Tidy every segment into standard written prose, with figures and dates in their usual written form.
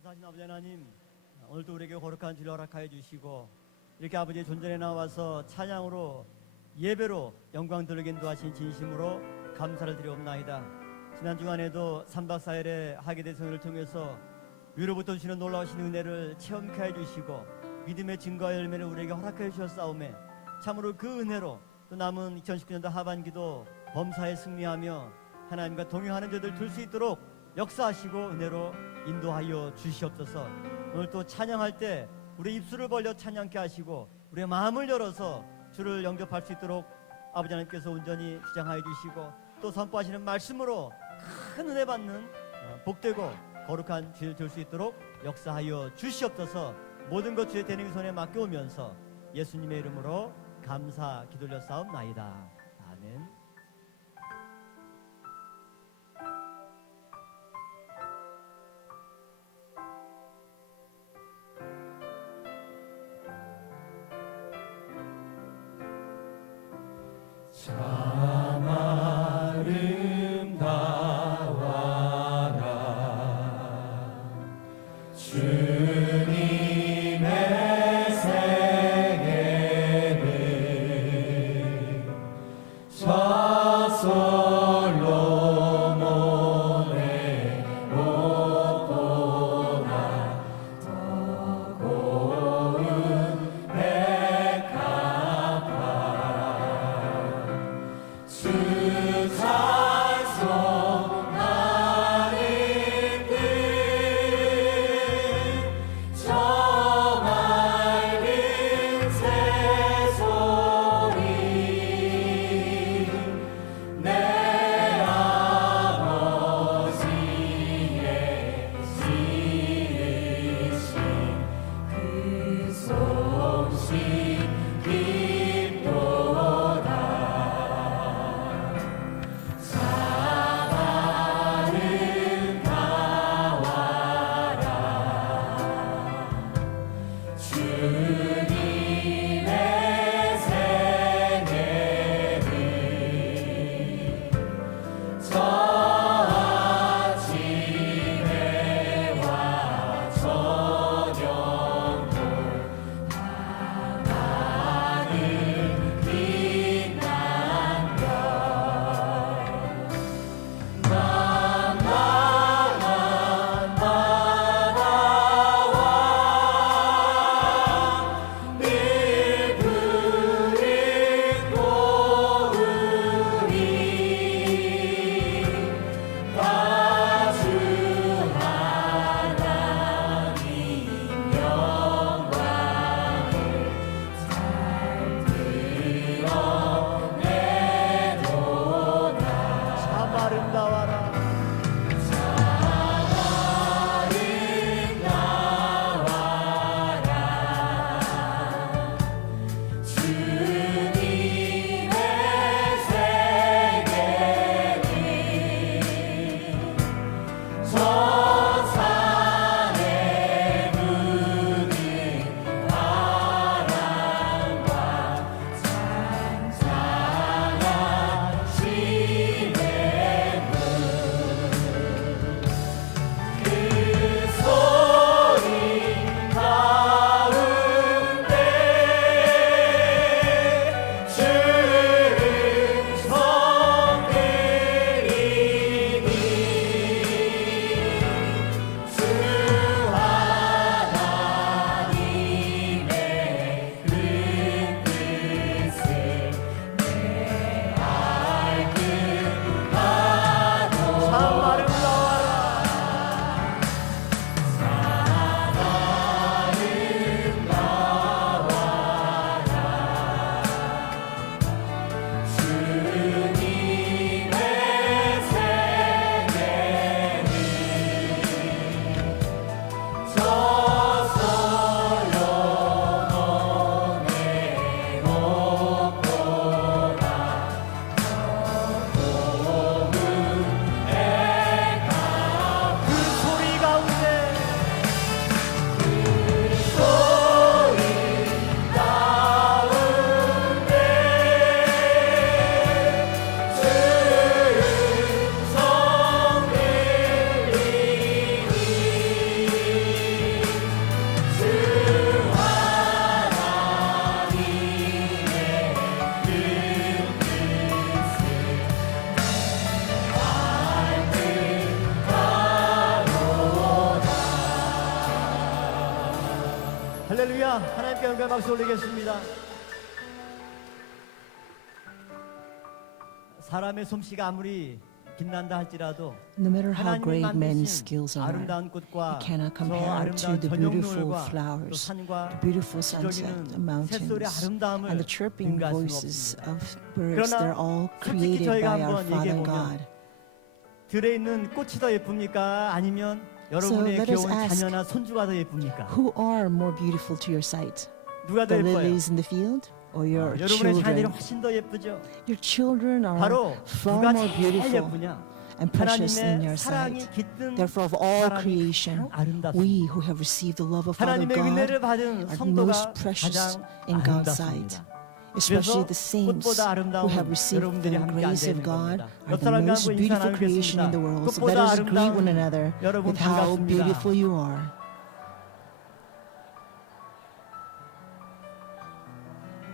감사하신 아버지 하나님, 오늘도 우리에게 거룩한 주를 허락하여 주시고 이렇게 아버지의 존전에 나와서 찬양으로 예배로 영광 돌리게 인도하신 진심으로 감사를 드리옵나이다. 지난 주간에도 3박 4일의 하계 대성회를 통해서 위로부터 주시는 놀라우신 은혜를 체험케 해주시고 믿음의 증거와 열매를 우리에게 허락하여 주셨사오매 참으로 그 은혜로 또 남은 2019년도 하반기도 범사에 승리하며 하나님과 동행하는 자들 될 수 있도록 역사하시고 은혜로 인도하여 주시옵소서. 오늘 또 찬양할 때 우리 입술을 벌려 찬양케 하시고 우리의 마음을 열어서 주를 영접할 수 있도록 아버지 하나님께서 온전히 주장하여 주시고 또 선포하시는 말씀으로 큰 은혜 받는 복되고 거룩한 주일 될 수 있도록 역사하여 주시옵소서. 모든 것 주의 대능의 손에 맡겨오면서 예수님의 이름으로 감사 기도려 싸움나이다. 아멘. 참 아름다워라 주님의 세계는 저 솔로몬의 옷보다 더 고운 백합화 할렐루야. 하나님께 영광 박수 올리겠습니다. 사람의 솜씨가 아무리 빛난다 할지라도 No matter how 하나님이 great men's 만드신 skills are, 아름다운 꽃과 it cannot 저 compare to 아름다운 the beautiful 저녁노을과 또 flowers, 산과 the beautiful sunset, 지저귀는 the mountains, 새소리의 아름다움을 and the chirping 능가할 수는 voices 없습니다. of birds. They're all 솔직히 created 저희가 by our 한번 얘기해 Father 보면 God. 들에 있는 꽃이 더 예쁩니까? 아니면 여러분의 let us 귀여운 ask, 자녀나 손주가 더 예쁩니까? Who are more beautiful to your sight? 누가 더 The 예뻐요? lilies in the field or your 여러분의 자녀들이 children? 훨씬 더 예쁘죠. Your children are 바로 far 누가 more 제일 beautiful 예쁘냐? and precious in 하나님의 your 사랑이 sight. 깃든 Therefore, of all 사람이 creation, 가장 아름답습니다. we who have received the love of Father 하나님의 God 은혜를 받은 are 성도가 most precious 가장 in God's sight. 아름답습니다. Especially 그래서 the saints 꽃보다 who 아름다운 have received 여러분들이 the 함께 grace 앉아 of 있는 God 겁니다. are 옆 the 사람과 most 함께 인사 beautiful creation in the 나누겠습니다. world. So 꽃보다 let us greet one 아름다운 another 여러분 with how 반갑습니다. beautiful you are.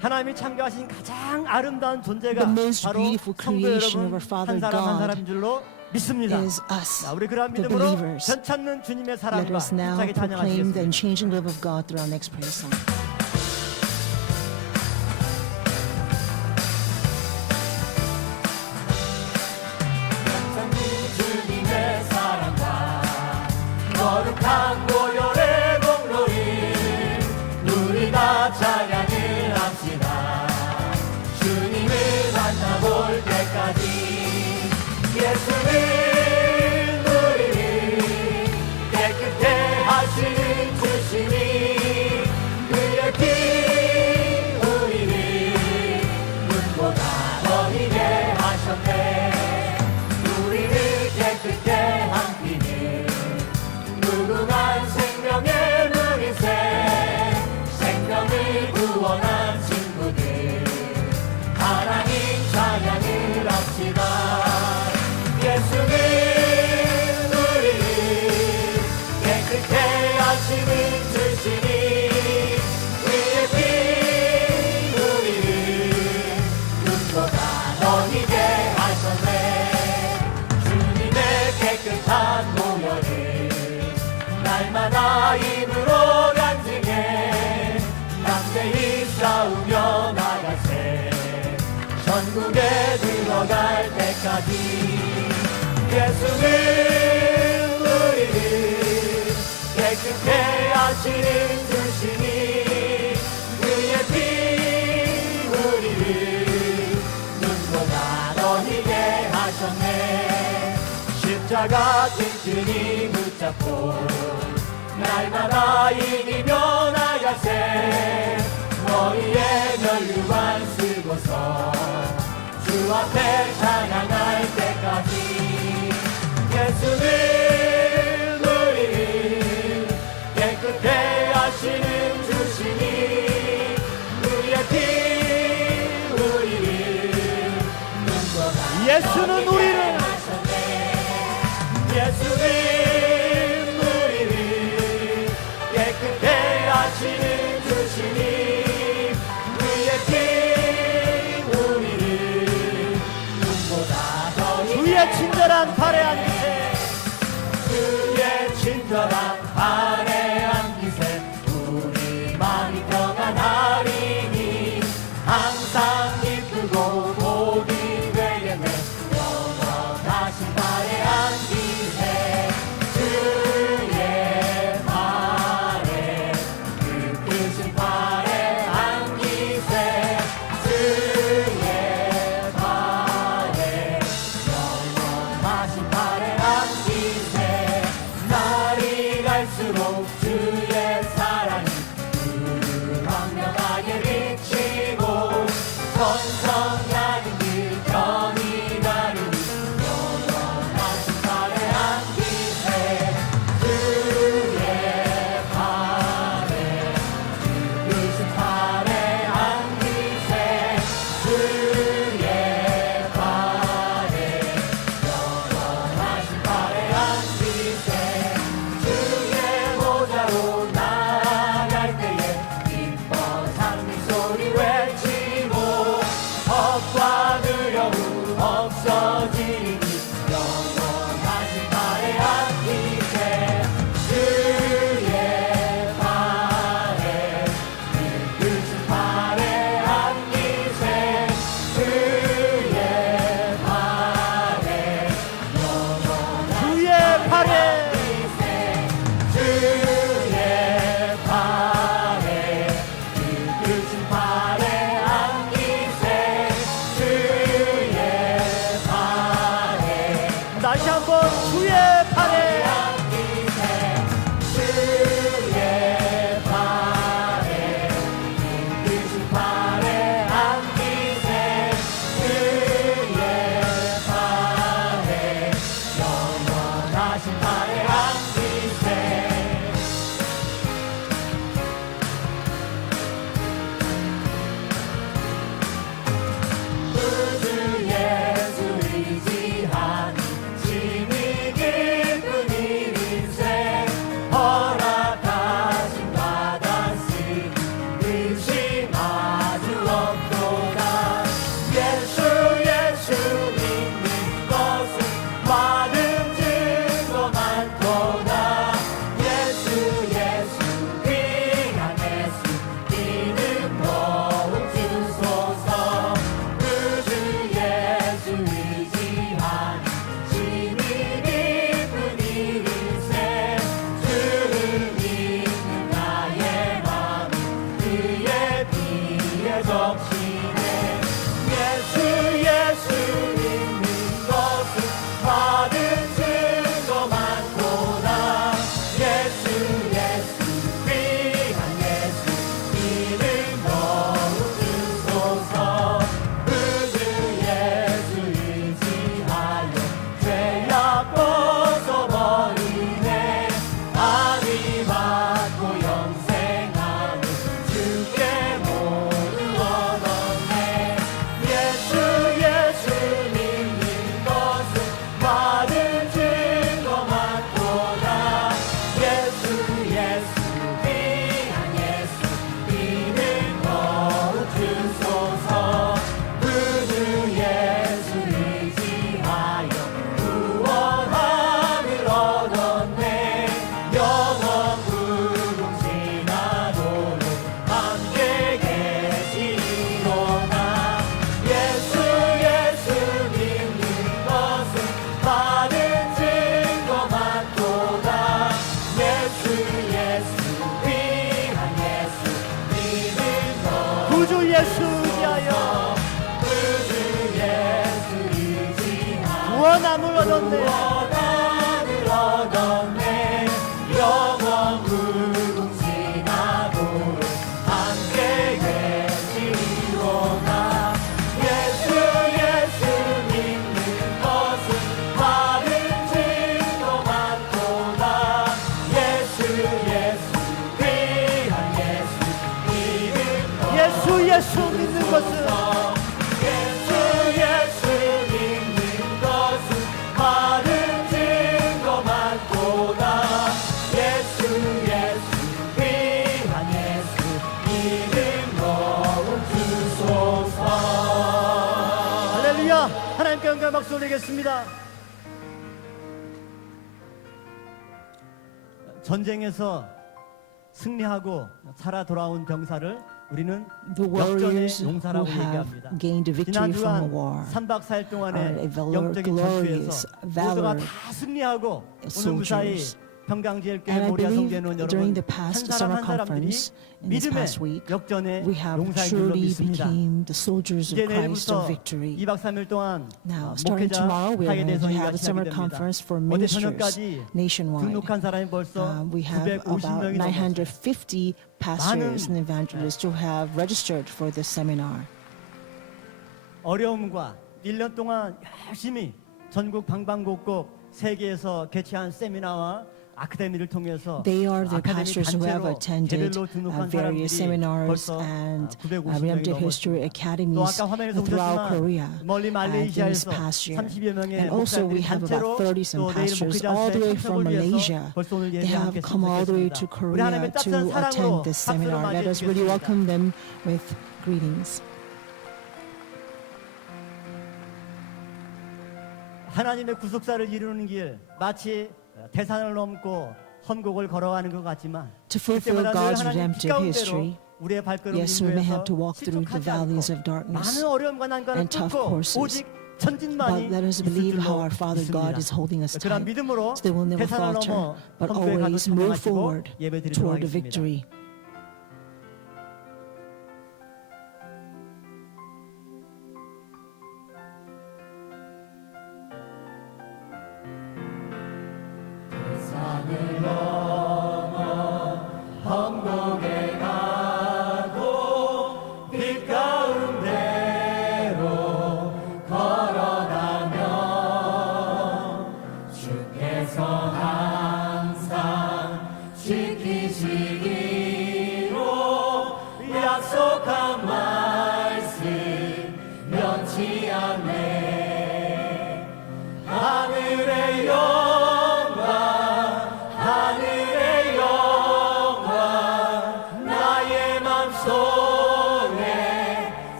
하나님이 창조하신 가장 아름다운 존재가 The most 바로 beautiful 성도 creation of 여러분 our Father 한 사람 한 God 사람인 줄로 믿습니다. is us, 자, 우리 그러한 the 믿음으로 believers. 변찮는 주님의 Let 사랑과 us now 힘차게 proclaim the 찬양하시겠습니다. unchanging love of God through our next prayer song. 주님의 사랑과 거룩한 보혈의 공로를 우리 다 찬양을 합시다. 주님을 만나볼 때까지 예수는 우리를 깨끗게 하시는 주시니 그의 피 우리를 눈보다 더 희게 하셨네. 우리를 깨끗게 한 피는 무궁한 생명의 물이새 생명을 구원한 친구들 하나님 찬양을 합시다. 예수는 우리를 깨끗게 하시는 주시니 그의 피 우리를 눈보다 더 희게 하셨네. 주님의 깨끗한 보혈을 날마다 입으로 간증해 담대히 싸우며 나가세. 전국에 들어갈 때까지 예수는 우리를 깨끗게 하시는 주시니 그의 피 우리를 눈보다 더 희게 하셨네. 십자가 튼튼히 붙잡고 날마다 이기며 나가세. 머리에 면류관 쓰고서 주 앞에 찬양할 때까지 예수는 우리를 깨끗게 하시는 주시니 그의 피 우리를 눈보다 예수는 우리를 예수는 우리를 깨끗게 하시는 주시니 그의 피 우리를 눈보다 더 주의 친절한 발에 앉으세. 주의 친절한 발에 안기세. 우리 마음이 평안하리니 항상 기쁘고 복이 되겠네. 영원하신 발에 안기세. 주의 발에 그 크신 발에 안기세. 주의 발에 영원하신 발에 안기세. 날이 갈 다시 한번 주의 팔에 주의 팔에 힘드신 팔에 안기세 주의 팔에 영원하신 팔에 안기세 우주 예수 의지하니 심히 깊은 일일세 허락하신 바다시 의심하주 없도다 예수 믿는 것은 많은 증거 많도다 예수 귀한 예수 이름 더욱 주소서 우주 예수 의지하니 심히 깊은 일일세 주를 믿는 나의 마음 그의 피에 적시네 예수 믿는 것은 받은 증거 많도다 예수 귀한 예수 이름 더욱 주소서 우주 예수 의지하여 죄악 벗어버리네 아니 받고 영생하는 주께 모두 얻었네 예수 믿는 것은 받은 증거 많도다 예수 귀한 예수 이름 더욱 주소서 우주 예수 의지하여 구원함을 얻었네 영원 무궁지나도록 함께 계시리로다 예수 믿는 것은 받은 증거 많도다 예수 귀한 예수 이름 더욱 구주 예수 의지하여 우주 예수 의지하여 구원함을 얻었네. 원함을 얻었네 영원 무궁지나도록 함께 계시리로다 예수 믿는 것은 받은 증거 많도다 예수 귀한 예수 이름 예수 믿는 것은 예수 믿는 것은 받은 증거 많도다 예수 귀한 예수 이름 더욱 주소서 할렐루야. 하나님께 영광 박수 올리겠습니다. 전쟁에서 승리하고 살아 돌아온 병사를 우리는 The 역전의 warriors who 용사라고 have 얘기합니다. gained a victory 지난 from a 주간 war 3박 4일 are 동안의 a 영적인 glorious, 전투에서 모두가 valor 다 승리하고 오늘 무사히 soldiers. 평강제일교회 And I 모리아 believe 성교에 놓은 during 여러분 the past 한 사람 summer 한 사람들이 conference in this 믿음의 past week, 역전의 we have 용사인 줄로 truly 믿습니다. became the soldiers of 이제 Christ 내일부터 of victory. 2박 3일 동안 Now, starting 목회자 tomorrow, we are 사회 going to 대성이 have a 같이 summer 하게 됩니다. conference for 어제 ministers 저녁까지 nationwide. 등록한 사람이 벌써 We have about 950명이 넘었어요. 950 pastors and evangelists who have registered for this seminar. 어려움과 1년 동안 열심히 전국 방방곡곡 세계에서 개최한 세미나와 아카데미를 통해서 They are the 아카데미 pastors who have 단체로 attended 개별로 등록한 various 사람들이 seminars 벌써 and 950명이 Redemptive History 넘었습니다. 또 Academies 아까 화면에서 throughout Korea 보셨지만 멀리 this 말레이시아에서 past year. 30여 명의 And also we 목사님들이 have 단체로 about 30 some 또 내일 pastors all the 목회자한테 way from 참석을 Malaysia. 위해서 벌써 오늘 They 예배 have 함께 come all the way to 참석했습니다. 우리 하나님의 Korea to 따뜻한 사랑으로 attend this 박수로 seminar. Let us really 맞이해 welcome 주겠습니다. them with greetings. 하나님의 구속사를 이루는 길 마치 대산을 넘고 헌곡을 걸어가는 것 같지만 To fulfill 그때마다 늘 God's 하나님 redemptive 가운데로 history, 우리의 발걸음 yes, we may 인도해서 have to walk through the 실족하지 valleys 않고 of darkness 많은 어려움과 난관을 and tough 뚫고 courses. 오직 전진만이 But let us 있을 believe 줄로 how our Father God is 믿습니다. holding us 그런 tight, 믿음으로 so they will never 대산을 falter, 넘어 but 헌구에 가도 always move 찬양하시고 forward 예배드리도록 toward the 하겠습니다. victory.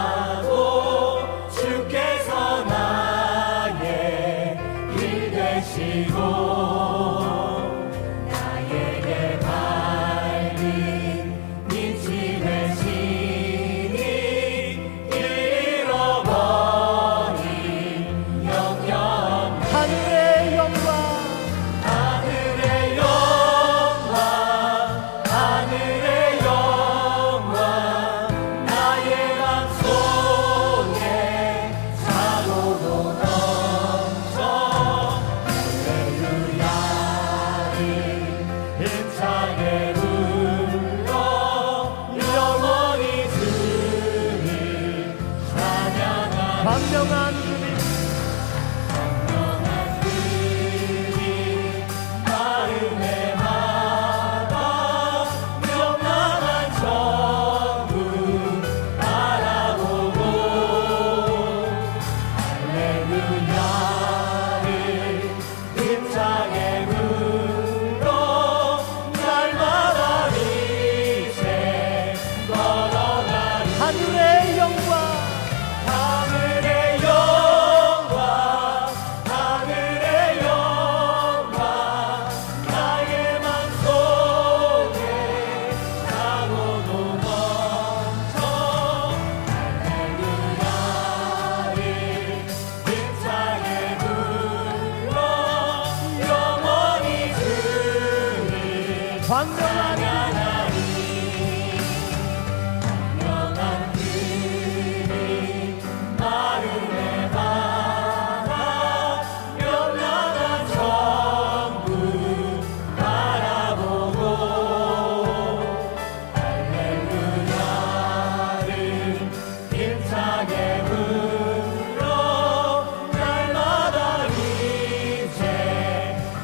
할지라도 주께서 나의 일 되시고 나에게 밝은 빛이 되시니 잃어버린 영영 하늘의 영광 하늘의 영광 하늘의 영광 나의 맘속에 차고도 넘쳐 할렐루야를 힘차게 불러 영원히 주를 찬양하리 광명한 주님 마음에 받아 명랑한 천국 바라보고 할렐루야를 힘차게 불러 날마다 이제 걸어가리 하늘의 영광 하늘의 영광 하늘의 영광 나의 맘속에 차고도 넘쳐 할렐루야를 힘차게 불러 영원히 주를 광명한 찬양하리 명한 그리 마음에 받아 명랑한 천국 바라보고 할렐루야를 힘차게 불러 날마다 이제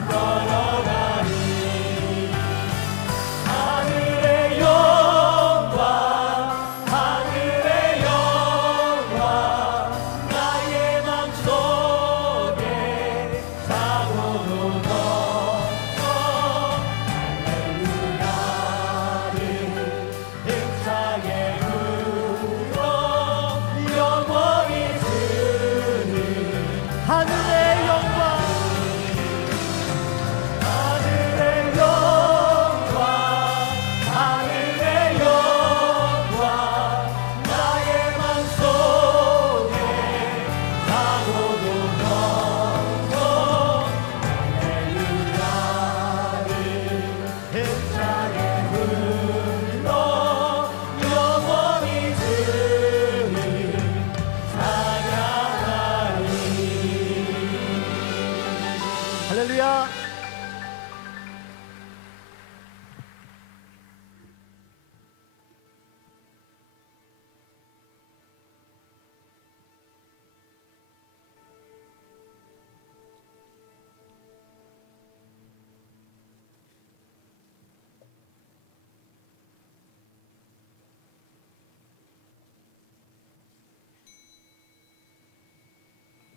걸어가리 하늘의 영광 하늘의 영광 나의 맘속에 차고도 넘쳐 할렐루야를 힘차게 불러 영원히 주를 하늘의 영광 하늘의 영광 하늘의 영광 나의 맘속에 차고도 넘쳐 할렐루야를 힘차게 불러 영원히 주를 찬양하리 할렐루야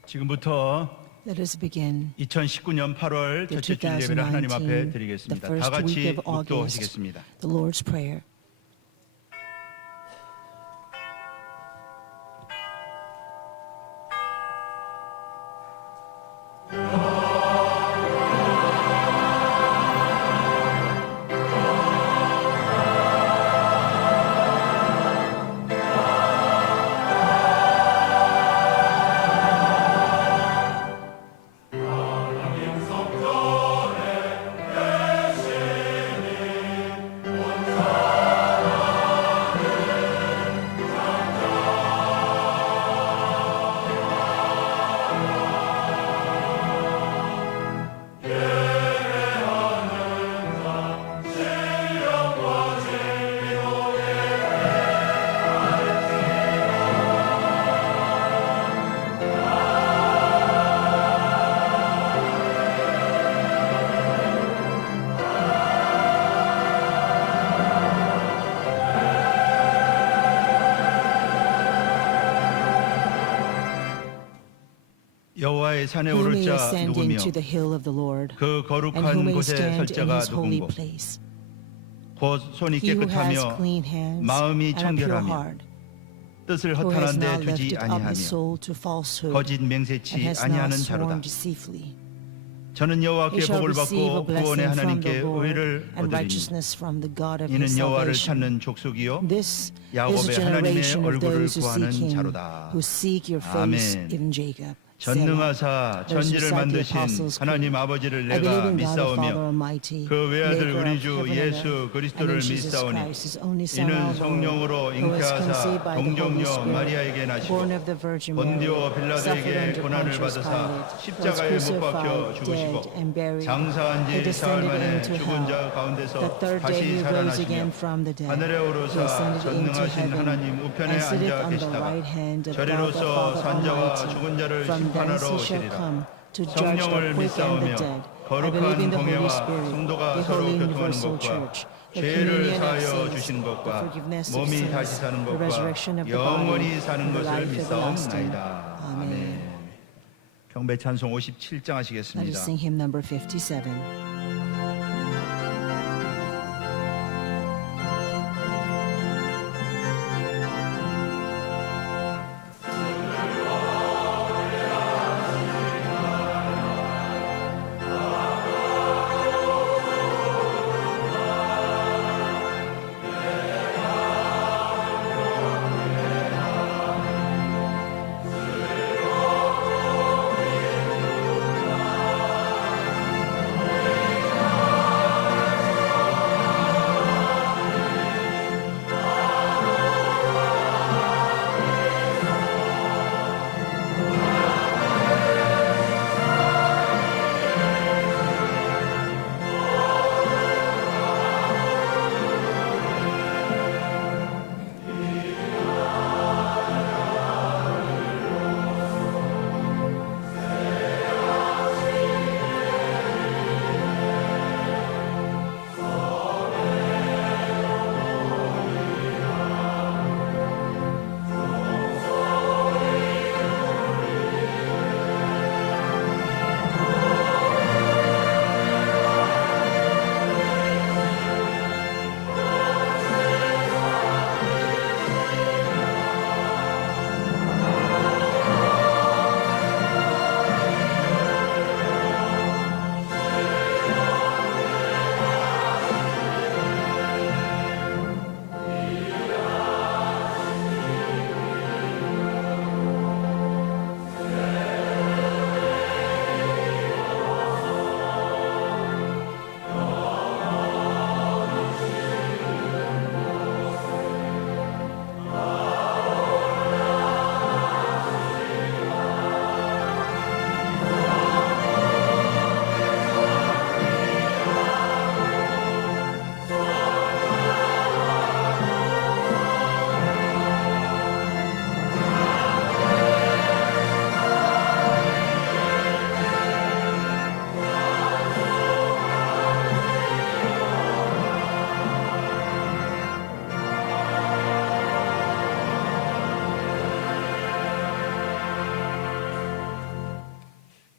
지금부터 Let us begin 2019년 8월 the 첫째 주 예배를 하나님 앞에 2019, the 드리겠습니다. 다 first week 같이 of August, 묵도하시겠습니다. the Lord's Prayer. 여호와의 산에 Who 오를 may 자 ascend 누구며 into the hill of the Lord, 그 and who 거룩한 may 곳에 설 stand in 자가 his holy 누군고 place? 곧 손이 He who has 깨끗하며 clean hands 마음이 and a pure 청결하며 heart, 뜻을 who has 허탄한 데 not 두지 lifted up 아니하며 his soul to falsehood 거짓 and 맹세치 has not 아니하는 sworn 자로다. deceitfully. 저는 여호와께 He shall 복을 receive a 받고 구원의 blessing from 하나님께 the Lord 의를 and 얻으리니 righteousness from the God of his 이는 여호와를 salvation. 찾는 족속이요 This is a 야곱의 하나님의 generation of 얼굴을 those who 구하는 seek him, 자로다. who seek your face 아멘. in Jacob. 전능하사 천지를 만드신 하나님 아버지를 I 내가 believe in God the Father 믿사오며 Almighty, 그 외아들 maker 우리 of 주 heaven and 예수 earth, 그리스도를 and in Jesus 믿사오니 Christ, his only Son, 이는 our Lord, 성령으로 who was 잉태하사 conceived by the Holy 동정녀 Spirit, 마리아에게 born 나시고 of the Virgin Mary, 본디오 suffered 빌라도에게 under 고난을 Pontius 받으사 Pilate, was 십자가에 못 박혀 crucified, 죽으시고 dead, and buried, 장사한 and 지 사흘 descended 만에 into 죽은 hell. 자 가운데서 The third day 다시 he rose 살아나시며 again from the dead. 하늘에 He 오르사 ascended into 전능하신 heaven 하나님 우편에 and sitteth 앉아 on the 계시다가 right hand of God the 저리로서 Father 산자와 Almighty. 죽은 자를 From thence 심판하러 he shall 오시리라. come to judge the 성령을 quick and 믿사오며 the dead. I 거룩한 believe in the 공예와 Holy Spirit, 성도가 the 서로 holy 교통하는 universal 것과 church, the 죄를 communion of 사하여 saints, 주시는 the 것과 forgiveness of 몸이 다시 sins, 사는 the 것과 resurrection of the 영원히 body, 사는 and the 것을 life everlasting. 믿사옵나이다. 아멘. 아멘. 경배 찬송 57장 Let us 하시겠습니다. sing hymn number 57.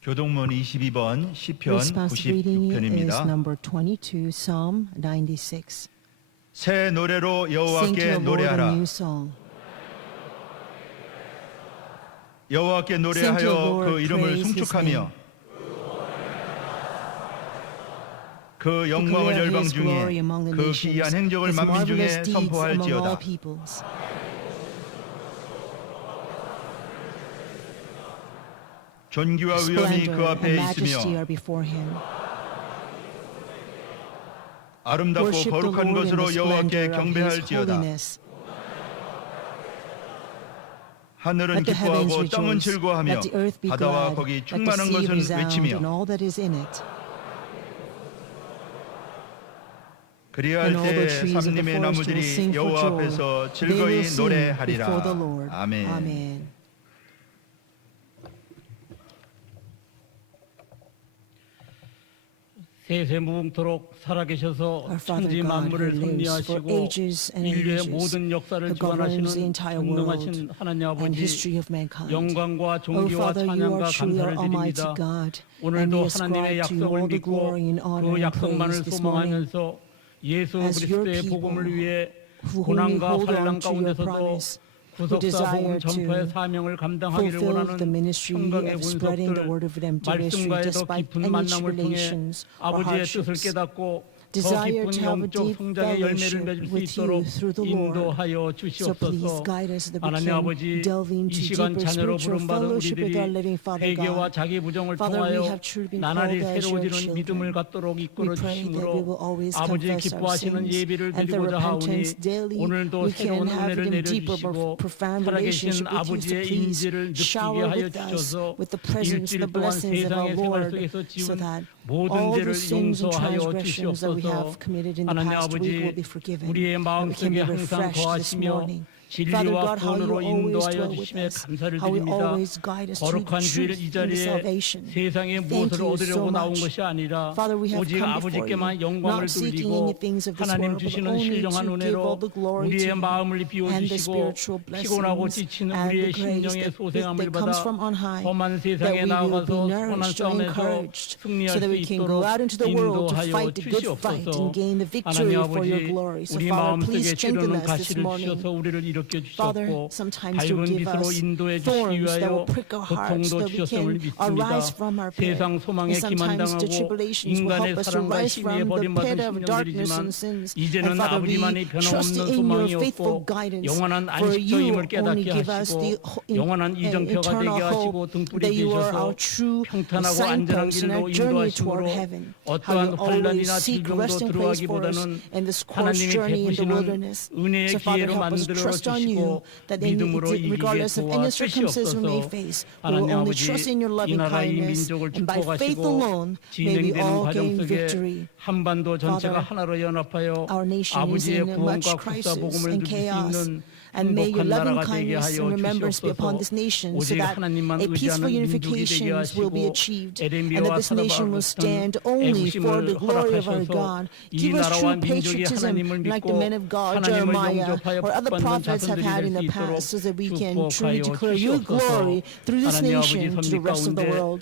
교동문 22번 시편 Responsive reading is 96편입니다. number 22, Psalm 96. 새 노래로 Sing to 여호와께 the Lord a 노래하라. new song. 여호와께 Sing to the 노래하여 Lord, 그 이름을 praise his 송축하며 name. 그 영광을 Declare 열방 his glory 중에 among the 그 nations, 기이한 행적을 his 만민 marvelous 중에 deeds among all 선포할지어다. peoples. 존귀와 위엄이 그 Splendor 앞에 and majesty 있으며 are before him. 아름답고 Worship the 거룩한 Lord in 것으로 the 여호와께 splendor of his 경배할지어다. holiness. 하늘은 Let the heavens 기뻐하고 땅은 rejoice. 즐거워하며 Let the earth be 바다와 glad. 거기 Let the 충만한 sea 것은 resound and 외치며 all that is in it. 그리할 And all the 때 trees of the 삼림의 forest will 나무들이 sing for 여호와 joy. 앞에서 They 즐거이 will sing 노래하리라. before the Lord. 아멘. Amen. 세세무궁토록 살아계셔서 Our Father 천지 God, who 만물을 lives for 섭리하시고 ages and 인류의 ages, 모든 역사를 who governs the 주관하시는 entire world 전능하신 하나님 and 아버지, history of mankind. 영광과 O 존귀와 Father, you 찬양과 are truly our 감사를 Almighty 드립니다. God, and we 오늘도 하나님의 ascribe to you 약속을 all the 믿고 glory and honor 그 and 약속만을 praise this morning. 소망하면서 예수 As your 그리스도의 people 복음을 위해 who wholly 고난과 hold 환난 on to your 가운데서도 promise, who 구속사 복음 desire 전파의 to 사명을 감당하기를 fulfill the 원하는 ministry 평강의 of spreading the 군속들 word of redemptive ministry 말씀과의 더 despite 깊은 any 만남을 통해 tribulations or 아버지의 뜻을 hardships. 깨닫고 더 Desire 깊은 to have a 영적 deep 성장의 열매를 fellowship 맺을 수 with 있도록 you through the Lord. 인도하여 So please 주시옵소서. guide us so that we 하나님 can 아버지, delve 이 into 시간 deeper 자녀로 spiritual 부름받은 fellowship with our 우리들이 living Father 회개와 God. 자기 부정을 Father, we 통하여 have truly been 나날이 called as your 새로워지는 children. 믿음을 갖도록 이끌어 We pray that we will 주심으로 always 아버지 confess our 기뻐하시는 sins 예비를 and through 드리고자 하오니 repentance daily 오늘도 we 새로운 can have 은혜를 even deeper, more 내려주시고 profound 살아계신 relationship with you. So 아버지의 please 인지를 느끼게 shower 하여 with us 주셔서 with the presence, 일주일 the 동안 blessings of our 세상의 생활 Lord, 속에서 so 지은 that 모든 all 죄를 the sins and 용서하여 transgressions that we 주시옵소서. have committed in the 하나님 past week will 아버지, be forgiven. 우리의 And we can 마음속에 be 항상 refreshed this 거하시며 morning. Father 진리와 God, how you 구원으로 always 인도하여 dwell with 주심에 us, 감사를 how you 드립니다. always guide us to 거룩한 the 주일 truth 이 and the 자리에 salvation. 세상에 Thank 무엇을 you so 얻으려고 나온 much. 것이 아니라 Father, we have 오직 come before 아버지께만 you, 영광을 not seeking 돌리고 anything of this 하나님 world, but 주시는 only 신령한 to give all 은혜로 the glory to 우리의 you 마음을 and the 비워주시고 spiritual 피곤하고 blessings 지치는 and 우리의 the grace 심령의 소생함을 that comes 받아 from on high, 험한 that 세상에 we will 나아가서 be 선한 nourished or 싸움에서 encouraged, 승리할 so that 수 we can go 있도록 out into the world to 인도하여 fight the good fight 주시옵소서. and gain the victory 하나님 for your 아버지, glory. So 우리 Father, please 마음속에 strengthen 찌르는 us this 가시를 morning. 주셔서 우리를 일으켜 Father, 주셨고 sometimes you'll 밝은 give 빛으로 us 인도해 주시기 thorns that will 위하여 prick our hearts so 고통도 that we 주셨음을 can 믿습니다. arise from our pit. 세상 소망에 And sometimes the 기만당하고 tribulations will 인간의 help us to 사랑과 rise 힘에 from the 버림받은 pit of darkness 심령들이지만 and sins. And 이제는 Father, we 아버지만이 trust 변함없는 in your 소망이 faithful 없고 guidance, 영원한 for 안식처임을 you only 깨닫게 give us the 하시고 영원한 이정표가 되게 eternal 하시고 hope 등불이 that you are our 되셔서 true 평탄하고 안전한 signpost in 길로 our journey toward 인도하심으로 heaven. How 어떠한 you always 환란이나 seek 질병도 resting place for us 들어가기보다는 in this course 하나님이 journey in the 베푸시는 wilderness. 은혜의 So Father, 기회로 help us 만들어 trust on you 주시고 that 믿음으로 이기게 regardless of any circumstances we may 도와주시옵소서. face, we 하나님 will only 아버지, trust in your 이 loving 나라 이 kindness, 민족을 and by faith 축복하시고 alone may we 진행되는 all 과정 gain 속에 victory. 한반도 전체가 Father, 하나로 연합하여 our nation is 아버지의 in much 구원과 crisis 국사복음을 and 누릴 수 chaos. 있는 And may your 행복한 loving 나라가 되게 kindness 하여 and remembrance be upon 주시옵소서. this nation, so 오직 that 하나님만 a peaceful 의지하는 민족이 되게 unification will be 하시고 achieved, and that 에덴비와 this nation will 사다바와 stand 같은 only for the 애국심을 glory of our 허락하셔서 God. 이 Give us 나라와 true 민족이 patriotism 하나님을 like the 믿고 men of God, 하나님을 Jeremiah, 영접하여 or other 복받는 prophets have 자손들이 had in 될 the 수 있도록 past, so that we can truly 축복하여 declare your 주시옵소서. glory through this 하나님 아버지 nation to the 섭리 rest of the 가운데 world.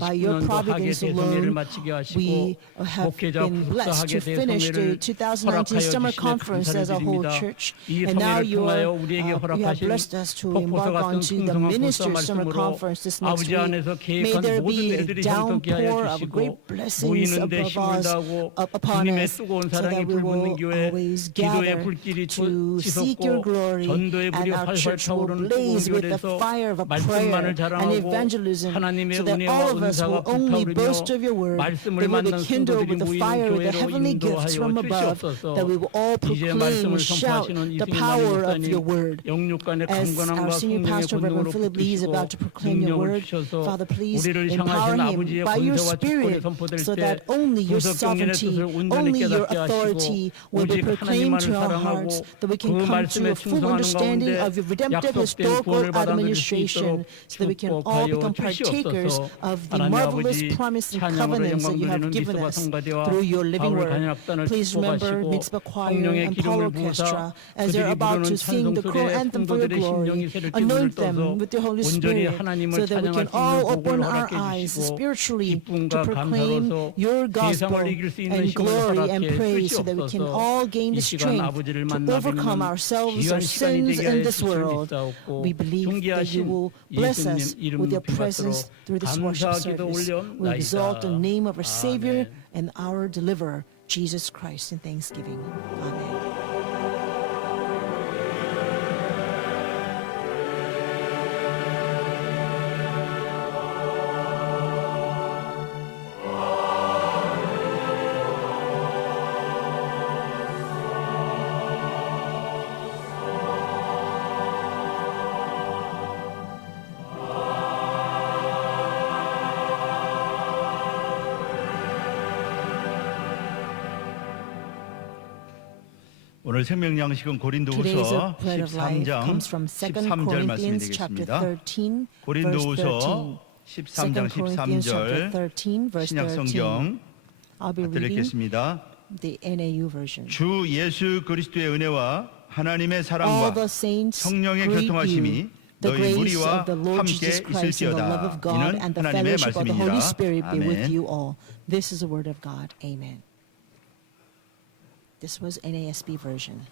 By your 2019년도 하계 providence 대성회를 alone, 마치게 하시고 we have 목회자 been blessed 부사하계 to finish the 대성회를 2019 허락하여 summer 주시며 conference as a whole 감사를 드립니다. church. 이 And now 성회를 you 통하여 우리에게 have 허락하신 blessed us to 폭포수 embark 같은 onto the 풍성한 minister 불사 summer 말씀으로 conference this next 아버지 week. 안에서 May 계획한 there 모든 be a 일들이 형통케 하여 downpour of 주시고 great blessings 모이는데 above 힘을 us, 다하고 upon 주님의 us, 뜨거운 so 사랑이 that we 불붙는 will 교회 always 기도의 gather 불길이 to seek your 치솟고 glory, 전도의 불이 and our 활활 church will 타오르는 뜨거운 blaze with the 교회에서 fire of a prayer 말씀만을 and 자랑하고 evangelism, 하나님의 so that 은혜와 all of us 은사가 will only 불타오르며 boast of your word, 말씀을 that we will 만난 be kindled 성도들이 with the fire 모이는 of the 교회로 heavenly gifts 인도하여 from above, 주시옵소서. that we will all 이제 proclaim 말씀을 and shout 선포하시는 the 이승윤 power of 목사님 your word. 영육간의 As 강건함과 our senior 성령의 pastor, 권능으로 Reverend Philip Lee, is 붙드시고 about to proclaim your 능력을 word, 주셔서 Father, please 우리를 empower 향하신 him 아버지의 by your 권세와 주권이 spirit, 선포될 so 때 that only your 구속경륜의 sovereignty, 뜻을 온전히 only your 깨닫게 authority 하시고 will be 오직 proclaimed 하나님만을 to our 사랑하고 hearts, that we 그 can come to 말씀에 a full 충성하는 understanding 가운데 of your redemptive 약속된 historical 구원을 받아들일 수 administration, 있도록 so that we can all become 축복하여 partakers 주시옵소서. of the 하나님 marvelous 아버지 promise and 찬양으로 covenants that 영광 you have 돌리는 given 미스바 us 성가대와 through your living 바울 word. 간현악단을 Please remember 축복하시고 Mitzvah Choir 성령의 and 기름을 Paul 부으사 Orchestra as they're 그들이 about 부르는 to sing the choral 찬송소리에 anthem for your 성도들의 glory. 심령이 새롭게 문을 Anoint 떠서 them with the Holy 온전히 Spirit, 하나님을 so that we can 찬양할 수 있는 all 복을 open our 허락해 eyes 주시고 spiritually to 기쁨과 proclaim 감사로서 your gospel 세상을 이길 수 있는 and 힘을 glory and 허락해 praise, so that we can all 주시옵소서. gain 이 the 시간 strength 아버지를 to 만나기는 overcome ourselves, 귀한 our 시간이 sins 되게 in 하여 this 주시를 world. 믿사옵고 We believe that you 존귀하신 will bless 예수님 us 이름 with your 높이 받도록 presence through this worship 감사 기도 service. We exalt the 올려나이다. name of our Savior 아멘. and our deliverer, Jesus Christ, in thanksgiving. Amen. 오늘 생명 양식은 Today's 고린도후서 bread of life 13장 comes from 2 13절 말씀이 Corinthians chapter 되겠습니다. 13, verse 고린도후서 13. 13장 2 Corinthians chapter 13절 13, verse 신약 13. 성경 I'll be reading 읽겠습니다. the NAU version. 주 예수 그리스도의 은혜와 하나님의 All 사랑과 the saints 성령의 greet 교통하심이 you. The 너희 grace 무리와 of the Lord 함께 Jesus Christ and the love 있을지어다. of God 이는 and the 하나님의 fellowship of the Holy 말씀이니라. Spirit be with 아멘. you all. This is the word of God. Amen. This was NASB version.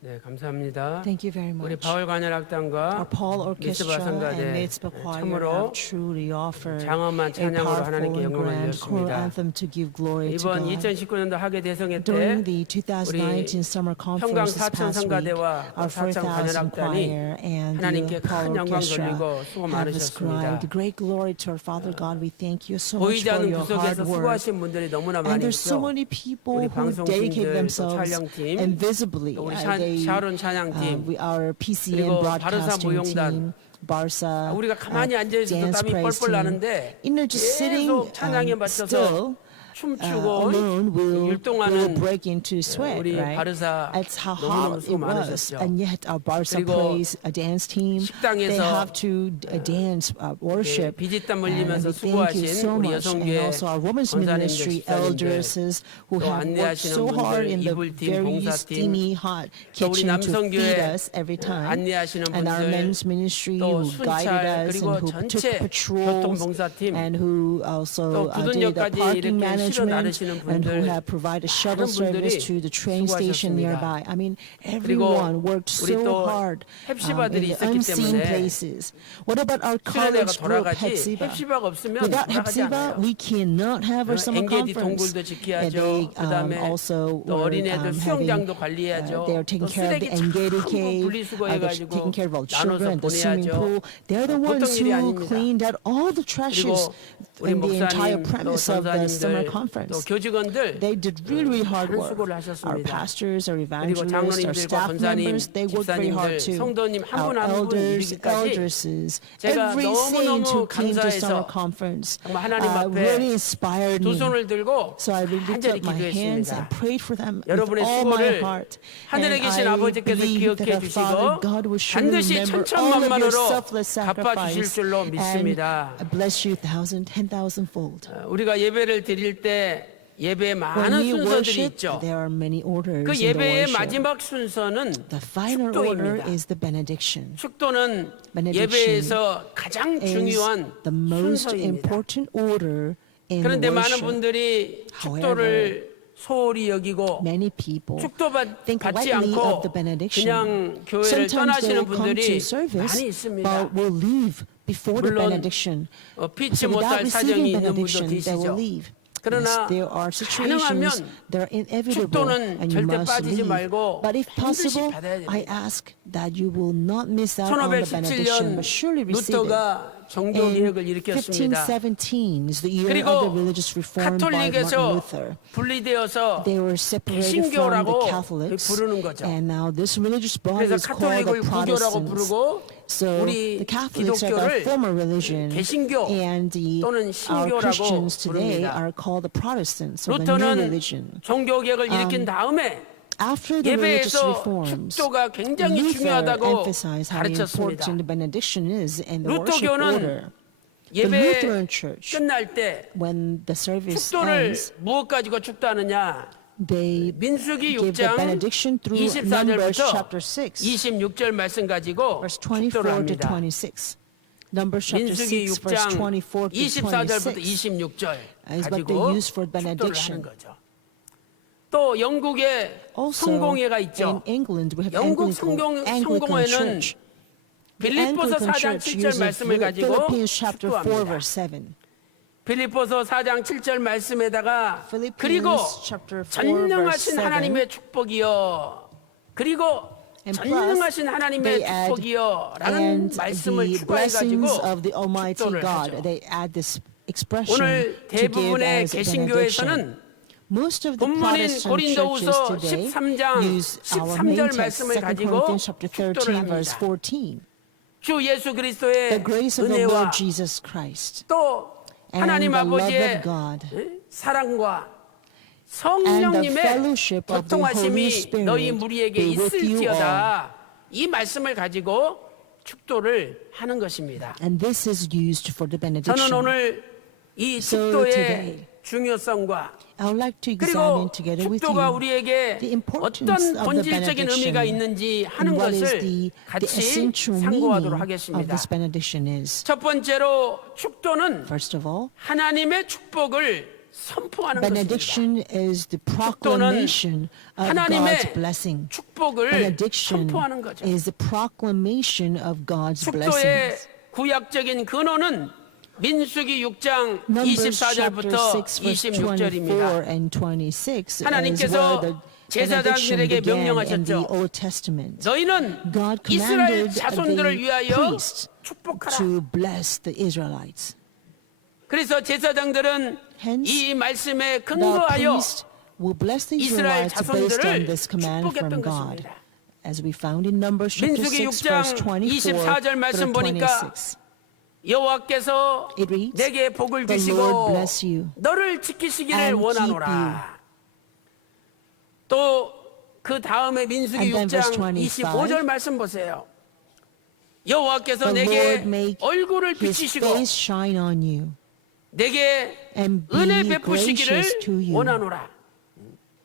네, 감사합니다. Thank you very 우리 much. 바울 Our 관현악단과 Paul 미스바 Orchestra and 성가대 Mitzvah Choir 참으로 have truly offered 장엄한 a 찬양으로 powerful 하나님께 and 영광을 grand choral 드렸습니다. anthem to give glory to 이번 God. 2019년도 학예 대성회 때 During the 우리 2019 summer 평강 conference this 사천 past week, 성가대와 our 사천 4,000 관현악단이 choir and 하나님께 the 큰 Paul 영광 Orchestra 돌리고 수고 have 많으셨습니다. ascribed great glory to our Father God. We thank you so much 보이지 for 않는 your hard 구석에서 work. 수고하신 분들이 너무나 And 많이 there's so 있어. many people 우리 who dedicate 방송팀들, 또 themselves 촬영팀, invisibly. 또 우리 They, 샤론 찬양팀, our PCN 그리고 broadcasting 무용단. team, Barsa, 우리가 가만히 앉아 있어도 dance 땀이 praise 뻘뻘 team. 나는데 You know, just sitting 계속 찬양에 맞춰서 still 춤추고 alone will 율동하는 break into sweat, 우리 right? 바르사 That's how 너무너무 hot 수고 it was. 많으셨죠. And yet our Barsa 그리고 praise a dance team, they 식당에서 have to dance, worship. 비지땀 And 흘리면서 we thank you 수고하신 so 우리 much. And 여성교회 also our women's 권사님들, ministry 집사님들, eldresses who 또 have worked 안내하시는 so hard 분들, in the 이불팀, very 봉사팀, steamy hot 또 우리 kitchen to feed 남성교회 us every time. 안내하시는 And our 분들, men's ministry 또 who guided 순찰, us 그리고 and who 전체 took patrols 교통봉사팀, and who also 또 did the 구둔역까지 parking 이렇게 실어 management 나르시는 and who 분들, have provided shuttle 많은 분들이 service to the train station 수고하셨습니다. nearby. I mean, 그리고 everyone worked 우리 so 또 hard in 헵시바들이 the 있었기 unseen 때문에 places. What about our 수련회가 college group, 돌아가지 Hepzibah? 헵시바가 없으면 Without 돌아가지 Hepzibah, 않아요. we cannot have our summer 엔게디 conference. 동굴도 And 지켜야죠. they 그다음에 also 또 were 어린애들 수영장도 관리해야죠. they are 또 taking care of 쓰레기 the Engedi 전부 cave, 분리수거해가지고 taking care of all 나눠서 children, the swimming 보내야죠. pool. They're the 보통 ones 일이 who 아닙니다. cleaned out all the trashes 그리고 우리 in the entire 목사님, 또 premise of the summer 전사님들, 또 conference. 교직원들 They did really hard 많은 work. 수고를 Our 하셨습니다. pastors, our 그리고 evangelists, our 장로님들과 staff 권사님, members, they worked very hard 집사님들, too. 성도님 한 Our 분 한 분 elders, 이르기까지 eldresses, 제가 every saint 너무너무 who came to 감사해서 summer conference 정말 하나님 앞에 really inspired 두 me. 손을 들고 So I lifted 간절히 up my hands 기도했습니다. and prayed for them with 여러분의 all my 수고를 heart. 하늘에 And 계신 I 아버지께서 believe that 기억해 our Father 주시고 God will surely 반드시 remember all of your 천천만만으로 selfless 갚아주실 sacrifice 줄로 and 믿습니다. bless you 10,000fold. 우리가 예배를 드릴 때 예배에 When 많은 we 순서들이 worship, 있죠. there are many orders 그 in the 예배의 worship. 마지막 순서는 The final order 축도입니다. is the benediction. 축도는 Benediction 예배에서 가장 is 중요한 the most 순서입니다. important order in 그런데 많은 worship. 분들이 축도를 소홀히 여기고 Many people 축도 think 받지 lightly of 않고 the benediction. 그냥 교회를 Sometimes they 떠나시는 will come 분들이 to service, 많이 있습니다. but will leave before the 물론 benediction. 피치 So without 못할 사정이 receiving 있는 분도 benediction, they will 계시죠. leave. 그러나 Yes, there are 가능하면 situations that are inevitable 축도는 and you 절대 must 빠지지 leave. 말고 But if 반드시 possible, 받아야 I 됩니다. ask that you will not miss out on the benediction, 1517년 but surely receive it. 루터가 종교 개혁을 In 일으켰습니다. 1517 is the year of the 그리고 religious reform by Martin 카톨릭에서 Luther. 분리되어서 They were separated from the 개신교라고 Catholics, 부르는 거죠. and now this religious body 그래서 is called 카톨릭을 the 부교라고 Protestants. 부르고 So 우리 the Catholics are 기독교를 the former religion, 개신교 and 또는 our 신교라고 Christians today 부릅니다. are called the Protestants, or the new 루터는 religion. 종교 개혁을 일으킨 다음에 After the religious 예배에서 reforms, 축도가 굉장히 Luther 중요하다고 emphasized how 가르쳤습니다. important the benediction is in the worship 루터교는 order. The 예배 Lutheran Church, 끝날 때 when the service 축도를 ends, 무엇 가지고 축도하느냐? they 민수기 give the 6장 benediction through Numbers 24절부터 chapter 6, 26절 말씀 가지고 verse 축도를 24 to 합니다. 26. Numbers chapter 민수기 6, verse 6장 24 to 24절부터 26 26절 is what they 가지고 use for 축도를 하는 benediction. 거죠. 또 영국에 Also, 성공회가 in 있죠. England, we have 영국 Anglican 성공회는 Church. The 빌립보서 Anglican 4장 Church 7절 uses 말씀을 가지고 Philippians chapter 4, 축도합니다. verse 7. 빌립보서 4장 7절 말씀에다가 Philippians 그리고 chapter 4, verse 전능하신 7. 하나님의 축복이요 그리고 And 전능하신 plus, 하나님의 they add, 축복이요 라는 and 말씀을 the 추가해가지고 blessings of the Almighty 축도를 God. 하죠. They add this expression 오늘 to give 대부분의 as a benediction. 개신교에서는 Most of the 본문인 Protestant churches 고린도후서 today 13장 use our main 13절 text, 말씀을 2 가지고 Corinthians chapter 축도를 13, verse 합니다. 14. 주 예수 그리스도의 The grace of the 은혜와 Lord Jesus Christ 또 and 하나님 the love 아버지의 of God 사랑과 and the 성령님의 fellowship of the Holy 교통하심이 Spirit 너희 무리에게 be with you all. 있을지어다. 이 말씀을 가지고 축도를 하는 것입니다. And this is used for the 저는 benediction. 오늘 이 So 축도의 today, 중요성과 I would like to 그리고 examine together with 축도가 you 우리에게 the importance 어떤 of the 본질적인 의미가 benediction 있는지 하는 and what is 것을 the 같이 essential 상고하도록 meaning of 하겠습니다. this benediction is. 첫 번째로 축도는 First of all, 하나님의 축복을 선포하는 것입니다. Benediction is the proclamation of 하나님의 God's blessing. 축복을 Benediction 선포하는 거죠. is the proclamation of God's 축도의 blessings. 구약적인 근원은 민수기 6장 Numbers chapter 24절부터 6 verse 24 26절입니다. and 26 is 하나님께서 where the 제사장들에게 benediction began in the 명령하셨죠. Old Testament. 너희는 God 이스라엘 commanded 자손들을 the 위하여 priests 축복하라. to bless the Israelites. 그래서 제사장들은 Hence, 이 말씀에 The 근거하여 priest will bless the 이스라엘 Israelites based on 자손들을 this command 축복했던 from God. 것입니다. As we found in Numbers chapter 민수기 6 verse 6장 24 24절 말씀 through 보니까 26. 여호와께서 It reads, 내게 복을 "The 주시고 Lord bless you 너를 지키시기를 and 원하노라." 또 그 다음에 민수기 And then verse 6장 25. 25절 말씀 보세요. 여호와께서 The 내게 Lord make 얼굴을 His 비치시고 face shine on you 내게 and 은혜 be 베푸시기를 gracious to you. 원하노라.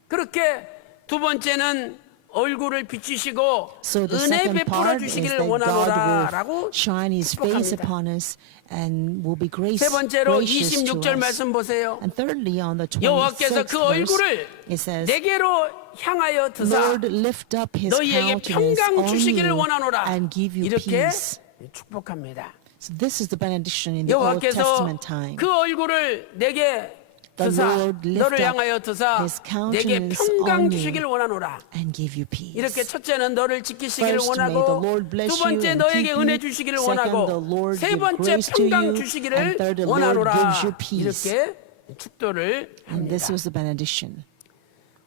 그렇게 두 번째는 얼굴을 비치시고 So the 은혜 second 베풀어 part is 주시기를 that God 원하노라라고 will shine His face 축복합니다. upon us and will be 세 번째로 gracious to 26절 us. 말씀 보세요. And thirdly, on the 여호와께서 26th 그 verse, 얼굴을 it says, 내게로 향하여 드사 Lord, lift up His 너희에게 countenance 평강 on 주시기를 you 원하노라. and give you 이렇게 peace. 축복합니다. So this is the benediction in the Old 여호와께서 Testament time. 그 얼굴을 내게 The 드사 Lord lift 너를 up 향하여 드사 His 내게 countenance 평강 on you 주시기를 원하노라. and give you peace. 이렇게 첫째는 너를 지키시기를 First, may the 원하고 Lord bless 두 번째 you and 너에게 keep 은혜 you. 주시기를 Second, the 원하고 Lord 세 give 번째 grace to 평강 you. 주시기를 And third, the Lord 원하노라. gives you peace. 이렇게 축도를 And this 합니다. was the benediction.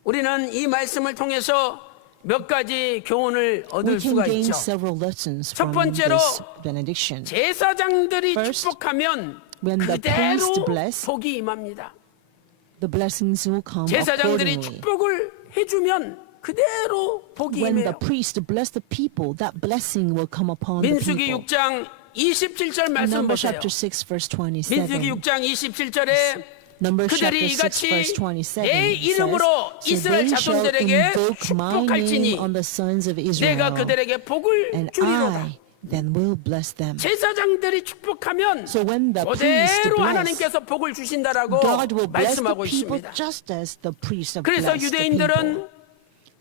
우리는 이 말씀을 통해서 몇 가지 교훈을 얻을 We can 수가 gain 있죠. several lessons 첫 from 번째로 this benediction. 제사장들이 First, 축복하면 when the 그대로 priest bless, 복이 임합니다. The blessings will come 제사장들이 accordingly. 축복을 해주면 그대로 복이 When the 임해요. priest bless the people, that blessing will come upon the 민수기 people. 6장 27절 말씀 Numbers 보세요. chapter 6 verse 민수기 27. 6장 27절에 Numbers chapter 그들이 6 이같이 verse 27 내 이름으로 says, 이스라엘 So they shall 자손들에게 invoke my name 축복할지니 on the sons of 내가 Israel, 그들에게 복을 and 주리로다. I then will bless them. 제사장들이 축복하면 So when the priest 그대로 bless, 하나님께서 복을 주신다라고 God will bless the 말씀하고 people 있습니다. just as the priest have 그래서 blessed the people. 유대인들은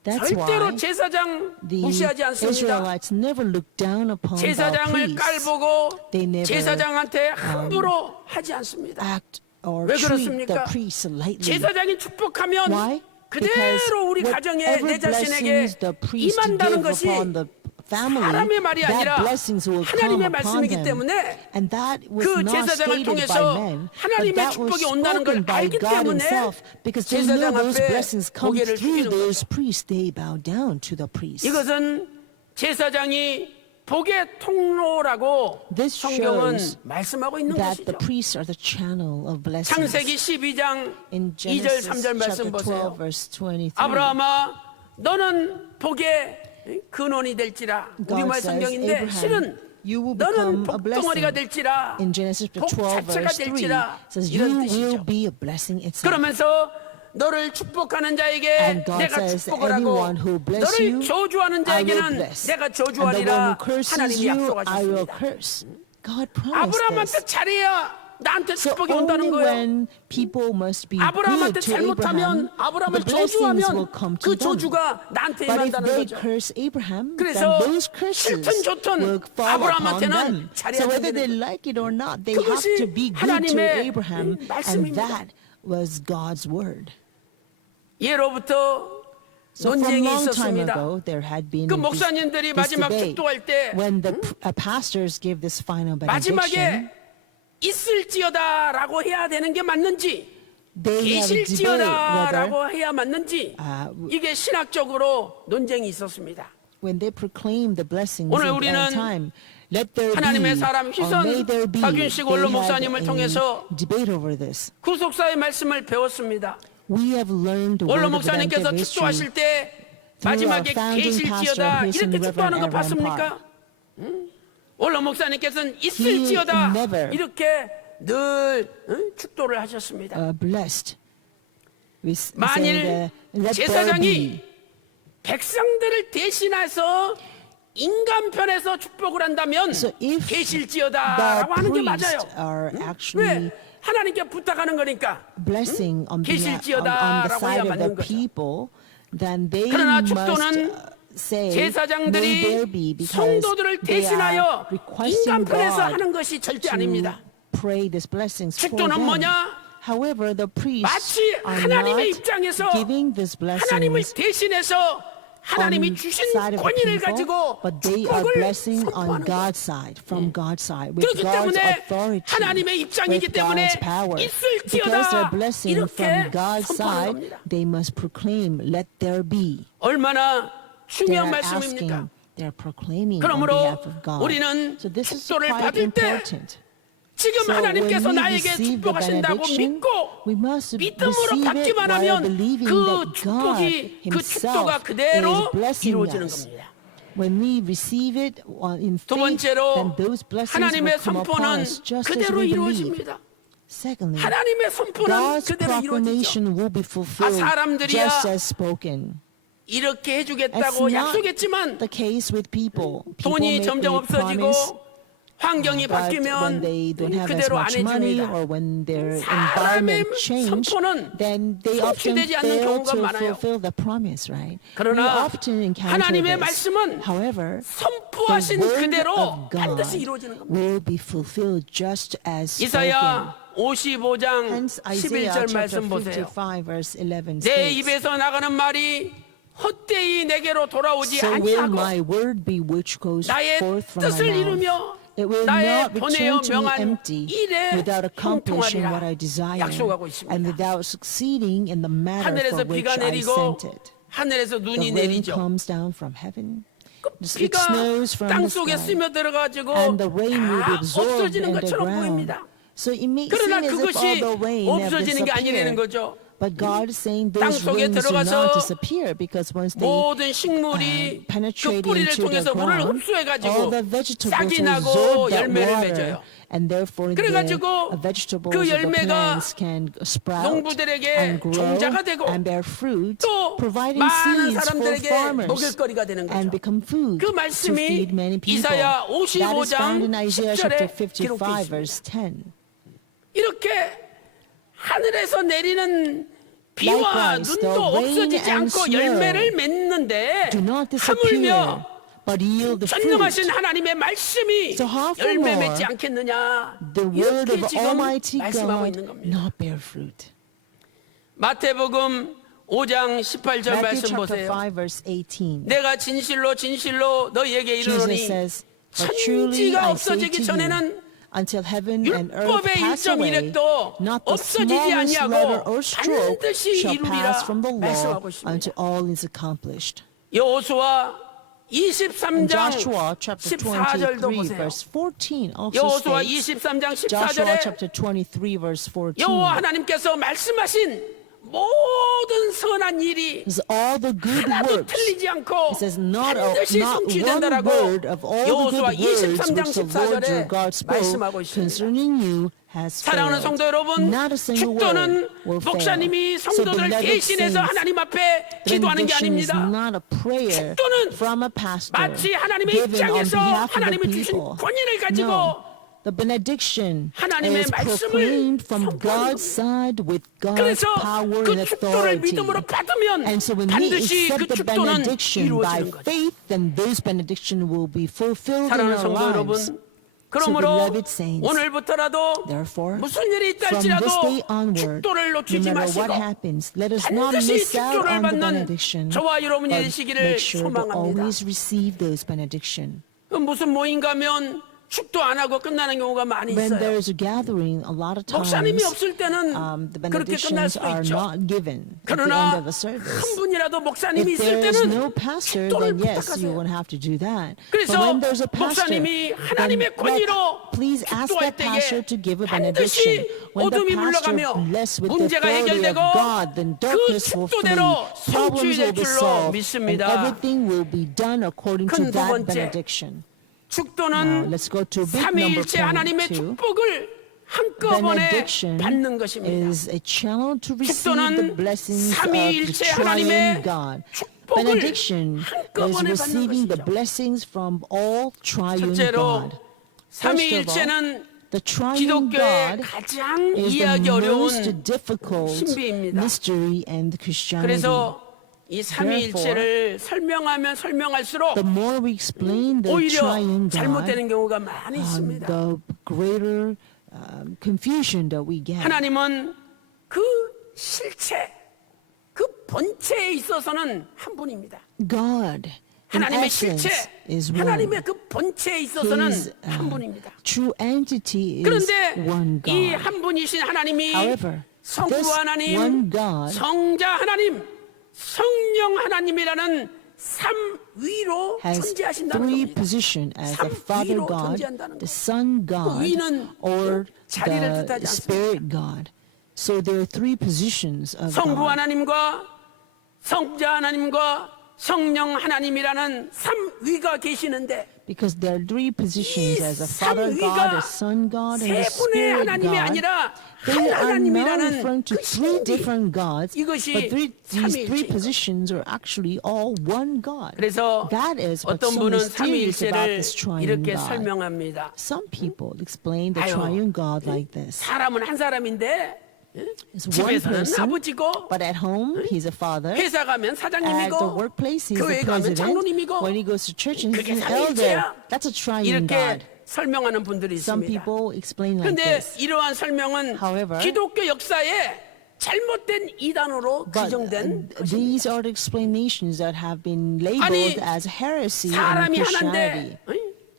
That's 절대로 why 제사장 the 무시하지 않습니다. Israelites never look down upon the 제사장을 priests, 깔보고 They never, 제사장한테 함부로 하지 않습니다. act or 왜 treat 그렇습니까? the priests lightly. 제사장이 축복하면 Why? 그대로 우리 가정에 whatever 내 자신에게 blessings the priest 임한다는 give 것이 upon the family, 사람의 말이 that 아니라 blessings will come 하나님의 upon 말씀이기 them. 때문에 And that was 그 not 제사장을 stated 통해서 by men, but 하나님의 that was 축복이 온다는 걸 spoken by 알기 God 때문에 himself. Because they know 제사장 those 앞에 blessings come 고개를 through 숙이는 those priests. They bow down to the priests. 이것은 제사장이 복의 통로라고 This 성경은 shows 말씀하고 있는 that the 것이죠. priests are the channel of blessings. 창세기 12장 In 2절 Genesis 3절 말씀 chapter 12 보세요. verse 23. 아브라함아 너는 복의 근원이 될지라. 우리말 says, 성경인데 Abraham, 실은 you will 너는 become a 복덩어리가 blessing. 될지라. In Genesis 복 chapter 12 자체가 verse 3 될지라. says you 이런 will 뜻이죠. be a blessing itself. 그러면서 너를 축복하는 자에게 And God 내가 says, 축복을 하고 anyone who bless 너를 you, 저주하는 I will 자에게는 bless. 내가 And the one 저주하리라. who curses 하나님이 you, I will 약속하셨습니다. curse. God promised 아브라함한테 this. 잘해야 나한테 So 축복이 only 온다는 거예요. when people must be good 아브라함한테 to 잘못하면 Abraham, 아브라함을 the blessings will 저주하면 come 그 to them. 저주가 나한테 But if 임한다는 they 거죠. curse Abraham, then 그래서 those curses 싫든 좋든 will fall upon 아브라함한테는 them. 잘해야 So whether 되는 they like it or not, they have 그것이 to be good to 하나님의 Abraham, and 말씀입니다. that was God's word. 예로부터 So from 논쟁이 long time 있었습니다. ago, there had been 그 this 목사님들이 마지막 debate 축도할 때 when the pastors gave this final benediction. 마지막에 있을지어다라고 해야 되는 게 맞는지 They have a debate whether 계실지어다라고 해야 맞는지 이게 신학적으로 논쟁이 있었습니다. when they proclaim the blessings 오늘 of 우리는 end time, let there be 하나님의 사람 or may 희선 there be. 박윤식 They 원로 had 목사님을 a 통해서 debate over this. 구속사의 말씀을 배웠습니다. We have learned the 원로 word of 목사님께서 redemptive 축도하실 history. 때 through our 마지막에 founding 계실지어다 pastor, his 이렇게 축도하는 거 Reverend 봤습니까? 원로 목사님께서는 있을지어다 never 이렇게 늘 축도를 하셨습니다. Blessed. We say 만일 that, let there 제사장이 be. 백성들을 대신해서 인간 편에서 축복을 한다면 So if 계실지어다라고 the 하는 게 priests 맞아요. are 왜? actually 하나님께 부탁하는 거니까. blessing on the 계실지어다라고 side 해야 of the 맞는 거죠. people, then they 그러나 must 축도는 say, may 제사장들이 there be, because 성도들을 they are 대신하여 requesting 인간편에서 God 하는 것이 절대 to 아닙니다. pray these blessings for 축도는 them. 뭐냐? However, the priests 마치 are 하나님의 not 입장에서 giving these 하나님을 blessings 대신해서 하나님이 on 주신 side of the 권위를 people, 가지고 but they are 축복을 blessing on 선포하는 거예요. God's side, from God's side, with 그렇기 God's 때문에 authority, 하나님의 입장이기 with 때문에 God's power. Because 있을지어다 they're blessing 이렇게 from God's 선포하는 side, 겁니다. they must proclaim, let there be. 얼마나 They 중요한 are 말씀입니까? asking, they're proclaiming on 그러므로 behalf of God. 우리는 So this is 축도를 quite 받을 때 important. 지금 So when 하나님께서 we 나에게 receive the 축복하신다고 benediction, 믿고 we must 믿음으로 receive it 받기만 while 하면 believing 그 that God 축복이 그 축도가 Himself 그대로 is blessing 이루어지는 us. 겁니다. When we receive it in 두 faith, 번째로 then those blessings will 하나님의 come upon 선포는 us just as 그대로 we believe. 이루어집니다. Secondly, 하나님의 선포는 God's 그대로 이루어지죠. proclamation will be fulfilled 사람들이야 just as spoken. 이렇게 It's 해주겠다고 not 약속했지만 the case with people. People 돈이 make 점점 a 없어지고 promise, 환경이 but when 바뀌면 they don't have as 그대로 안 much money 해줍니다. or when their 사람의 environment change, 선포는 then they often 성취되지 않는 fail 경우가 to 많아요. fulfill the promise, right? We 그러나 often encounter 하나님의 this. 말씀은 However, the 선포하신 word 그대로 of 반드시 God 이루어지는 겁니다. will be fulfilled just as spoken. 이사야 55장 Hence Isaiah 11절 chapter 말씀 보세요. 55 verse 11 내 states, 입에서 나가는 말이 헛되이 내게로 돌아오지 So will 아니하고 my word be which goes 나의 forth from my 뜻을 mouth. 이루며 It will 나의 not 보내어 return to me 명한 empty 일에 without accomplishing what 형통하리라 I desire 약속하고 있습니다. and without succeeding in the matter 하늘에서 for which 비가 I 내리고 sent it. 하늘에서 눈이 The rain 내리죠. comes down from heaven. 그 It 비가 snows from 땅 the 속에 sky. 스며들어가지고 And the rain will be 다 absorbed 없어지는 in the 것처럼 ground. 보입니다. So it may 그러나 seem as if all 그것이 the rain have 없어지는 게 아니라는 disappeared. 거죠. But God is saying 땅 those 속에 rains do 들어가서 not disappear because once they 모든 식물이 그 penetrate 뿌리를 into the 통해서 물을 ground, all 흡수해가지고 the vegetables 싹이 will 나고 absorb that 열매를 water, 맺어요. and therefore the 그래가지고 vegetables 그 or the 열매가 plants can sprout 농부들에게 and grow 종자가 되고 and bear fruit, 또 providing 많은 seeds for 사람들에게 farmers 먹을거리가 되는 and 거죠. become food 그 to 말씀이 feed many people. 이사야 That is 55장 found in Isaiah 10절에 chapter 55 기록되어 verse 10. 이렇게 하늘에서 내리는 비와 Likewise, 눈도 the rain 없어지지 and 않고 snow 열매를 맺는데 Do not disappear, 하물며 but yield the fruit. 전능하신 하나님의 말씀이 So how far 열매 more 맺지 않겠느냐 The word 이렇게 of 지금 Almighty 말씀하고 God 있는 겁니다. not bear fruit. 마태복음 5장 18절 Matthew 말씀 chapter 보세요. 5 verse 18. 내가 진실로 진실로 너희에게 Jesus 이르노니 says, But truly 천지가 I say 없어지기 to you, 전에는 until heaven and earth 율법의 pass away, 1.1획도 not the 없어지지 smallest letter 아니하고 or stroke 반드시 shall 이루리라 pass from the law 말씀하고 있습니다. until all is accomplished. 여호수아 In 23장 Joshua chapter 14절도 23 보세요. verse 14 also 여호수아 states, 23장 Joshua 14절에 chapter 23 verse 14, 여호와 하나님께서 말씀하신 모든 선한 일이 is all the good 하나도 works. 틀리지 않고 It says not 반드시 one 성취된다라고 word of all the 여호수아 good words 23장 which the Lord your 14절에 God spoke 말씀하고 있습니다. concerning you has 사랑하는 failed. 성도 여러분, Not a single 축도는 word will fail. 목사님이 So 성도들 beloved 대신해서 saints, 하나님 앞에 기도하는 게 benediction is 아닙니다. not a prayer 축도는 from a pastor 마치 하나님의 given on 입장에서 behalf of the 하나님이 주신 people. 권위를 가지고 No. The benediction 하나님의 is 말씀을 proclaimed from 선포하는 God's side with God's 그래서 power 그 and 축도를 authority. 믿음으로 받으면 And so when we 반드시 그 accept the 축도는 benediction by 이루어지는 거죠. faith, then those benediction will be fulfilled in 사랑하는 our 성도 lives. 여러분, 그러므로 beloved saints, 오늘부터라도 Therefore, 무슨 일이 있다 from this 할지라도 day onward, 축도를 no 놓치지 matter what 마시고 happens, let us not 반드시 miss out 축도를 on the 받는 benediction, 저와 여러분이 but 되시기를 make sure to 소망합니다. always receive those benediction. 무슨 모임 가면 축도 안 하고 끝나는 경우가 많이 When 있어요. there is a gathering, a lot of times 목사님이 없을 때는 the 그렇게 끝날 benedictions 수도 are 있죠. not given at the end 그러나 of a service. 한 분이라도 목사님이 If 있을 there is 때는 no pastor, 축도를 then yes, you 부탁하세요. won't have to do that. But 그래서 when there's a pastor, 목사님이 then 하나님의 권위로 please ask 축도할 that pastor 때에 to give a 반드시 benediction. When the 어둠이 pastor 물러가며 blessed with the 문제가 authority 해결되고 of God, then 그 darkness will flee, 축도대로 problems will 성취될 be 줄로 solved, and 믿습니다. everything will be done according to 큰 두 that 번째, benediction. Now, 축도는 let's go to big number 삼위일체 하나님의 22. 축복을 한꺼번에 Benediction 받는 것입니다. is a channel to receive the 축도는 blessings of the 삼위일체 triune 하나님의 God. 축복을 Benediction is 한꺼번에 받는 receiving the 것이죠. blessings from all triune 첫째로 God. First of all, 삼위일체는 the The triune 기독교의 God 가장 is the 이해하기 most 어려운 difficult 신비입니다. mystery and Christianity. 그래서 이 삼위일체를 설명하면 설명할수록 The more we explain the 오히려 triune God, 잘못되는 경우가 많이 있습니다. the greater confusion that we get. 하나님은 그 실체, 그 본체에 있어서는 한 분입니다. God, in 하나님의 essence, 실체, is one. 하나님의 그 본체에 있어서는 His 한 분입니다. true entity is 그런데 one 이 God. 한 분이신 하나님이 However, 성부 this 하나님, one God 성자 하나님, 성령 하나님이라는 삼위로 has 존재하신다는 three 겁니다. positions as the Father 삼위로 God, 존재한다는 the 거. Son God, 위는 or 자리를 the 뜻하지 Spirit God. So there are three positions of 성부 God. 하나님과 성자 하나님과 성령 하나님이라는 삼위가 계시는데 Because there are three positions as a Father 삼위가 God, a Son God, and a 세 분의 Spirit 하나님이 God. 아니라 한 They are not 하나님이라는 referring to 그 three 신비. different gods, 이것이 but these three 삼위일체인 positions are actually all one God. 그래서 That is what's 어떤 so 분은 mysterious about 삼위일체를 this triune 이렇게 God. 설명합니다. Some people explain the 아유, triune God like this. 사람은 한 사람인데 It's one 집에서는 person, 아버지고 but at home he's a father. 회사 가면 At the 사장님이고 workplace he's 교회 the 가면 president. 장로님이고 When he goes to church and he's 그게 an elder. 삼위일체야. That's a triune 이렇게 God. 설명하는 분들이 Some 있습니다. people explain like 그런데 this. 이러한 설명은 However, 기독교 역사에 잘못된 이단으로 But 규정된 these are the explanations that have been 아니, labeled as heresy in 사람이 Christianity. 하나인데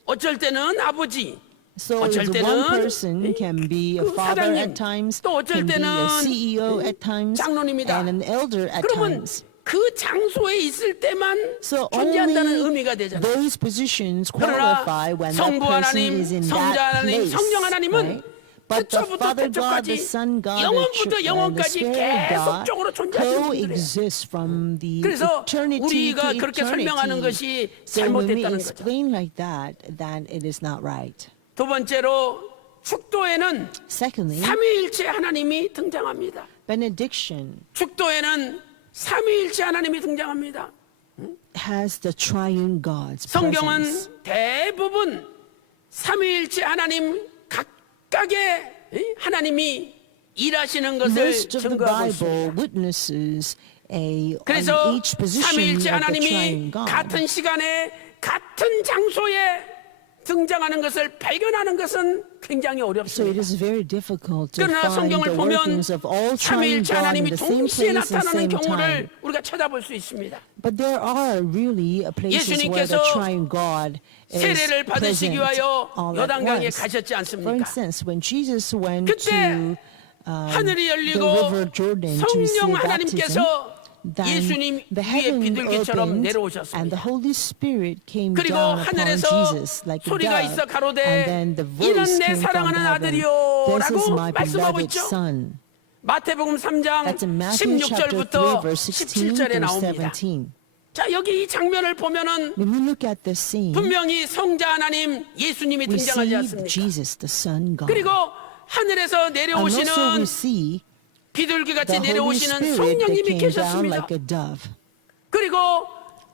어쩔 때는 아버지 So 어쩔 it's 때는 one person can be a 그 father 사장님, at times, 또 어쩔 can be a 때는 CEO at times, 장로님이다. and an elder at 그러면 times. 그 장소에 있을 때만 So 존재한다는 only 의미가 되잖아요. those positions 그러나 qualify when that 성부 person 하나님, is in 성자 that 하나님, place. 성령 하나님은 Right? But the 태초부터 Father God, the 태초까지 Son God, 영원부터 and the 영원까지 Spirit God 계속적으로 존재하시는 분들이에요. coexist from the 그래서 eternity 우리가 to 그렇게 설명하는 eternity. 것이 So when we 잘못됐다는 거죠. explain like that, then it is not right. 두 번째로 축도에는 Secondly, 삼위일체 하나님이 등장합니다. benediction 축도에는 삼위일체 하나님이 등장합니다. has the triune God's 성경은 presence. 대부분 삼위일체 하나님 각각의 하나님이 일하시는 것을 Most of the 증거하고 Bible 있습니다. witnesses on 그래서 each position 삼위일체 of the 하나님이 triune God. 같은 시간에 같은 장소에 등장하는 것을 발견하는 것은 굉장히 So it 어렵습니다. is very difficult to 그러나 find the 성경을 보면 workings of all triune 삼위일체 God in 하나님이 the same 동시에 place and 나타나는 same 경우를 time. 우리가 찾아볼 수 있습니다. But there are really places where the 예수님께서 triune God is 세례를 받으시기 present 위하여 all at 요단강에 once. 가셨지 For 않습니까? instance, when Jesus went 그때 to 하늘이 the 열리고 river Jordan to 성령 receive baptism, 하나님께서 then 예수님 the 위에 heaven 비둘기처럼 opened and the 내려오셨습니다. Holy Spirit came 그리고 down upon 하늘에서 Jesus like a 소리가 dove, 있어 가로되 and then the 이는 voice 내 came from 사랑하는 heaven. 아들이요 This is 라고 my 말씀하고 beloved 있죠. Son. 마태복음 3장 That's in Matthew chapter 3, 16절부터 verse 16 17절에 through 나옵니다. 17. 자, 여기 이 장면을 보면은 When we look at this scene, 분명히 성자 하나님 예수님이 we 등장하지 see 않습니까? Jesus, the Son God. 그리고 하늘에서 And also 내려오시는 we see 비둘기같이 the Holy 내려오시는 Spirit that 성령님이 came down 계셨습니다. like a dove. 그리고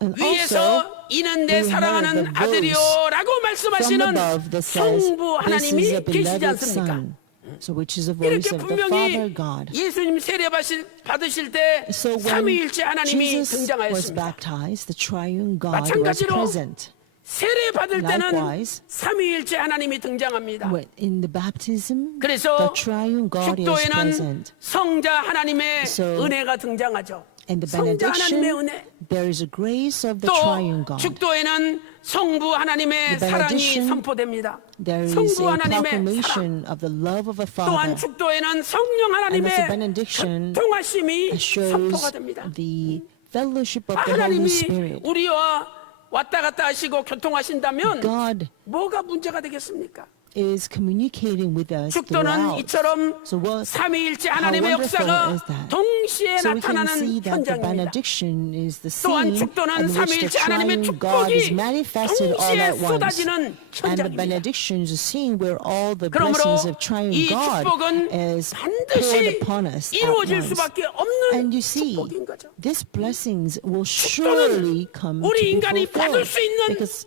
And 위에서 also, 이는 내 we heard 사랑하는 the voice 아들이요라고 From 말씀하시는 above that says, 성부 "This is 하나님이 a 계시지 beloved 않습니까? Son." So which is the voice 이렇게 of the Father 분명히 God. 예수님 세례 받으실 때 So when 삼위일체 하나님이 Jesus was 등장하였습니다. baptized, the triune God was 마찬가지로 present. 세례 받을 때는 Likewise, 삼위일체 하나님이 등장합니다. In the baptism, 그래서 the triune God is 축도에는 present. 성자 하나님의 So, 은혜가 등장하죠. In the 성자 하나님의 benediction, 은혜. there is a grace of the 또 triune God. 축도에는 성부 하나님의 The 사랑이 benediction, 선포됩니다. There is 성부 a 하나님의 사랑. proclamation of the love of a 또한 Father. 축도에는 성령 And 하나님의 also benediction 교통하심이 선포가 shows 됩니다. the fellowship of the Holy 하나님이 Spirit. 우리와 왔다 갔다 하시고 교통하신다면 God 뭐가 문제가 되겠습니까? is communicating with us 축도는 throughout. 이처럼 So what, 삼위일체 how 하나님의 wonderful 역사가 is that? 동시에 So we can see 나타나는 that the 현장입니다. benediction is the 또한 scene 축도는 in which the 삼위일체 하나님의 triune God is 축복이 manifested all 동시에 at once. 쏟아지는 And the 현장입니다. benediction is a scene where all the 그러므로 blessings of triune 이 God 축복은 is poured 반드시 upon us at 이루어질 once. 수밖에 없는 And you see, 축복인 거죠. these blessings will surely come to 우리 be 인간이 받을 fulfilled 수 있는 because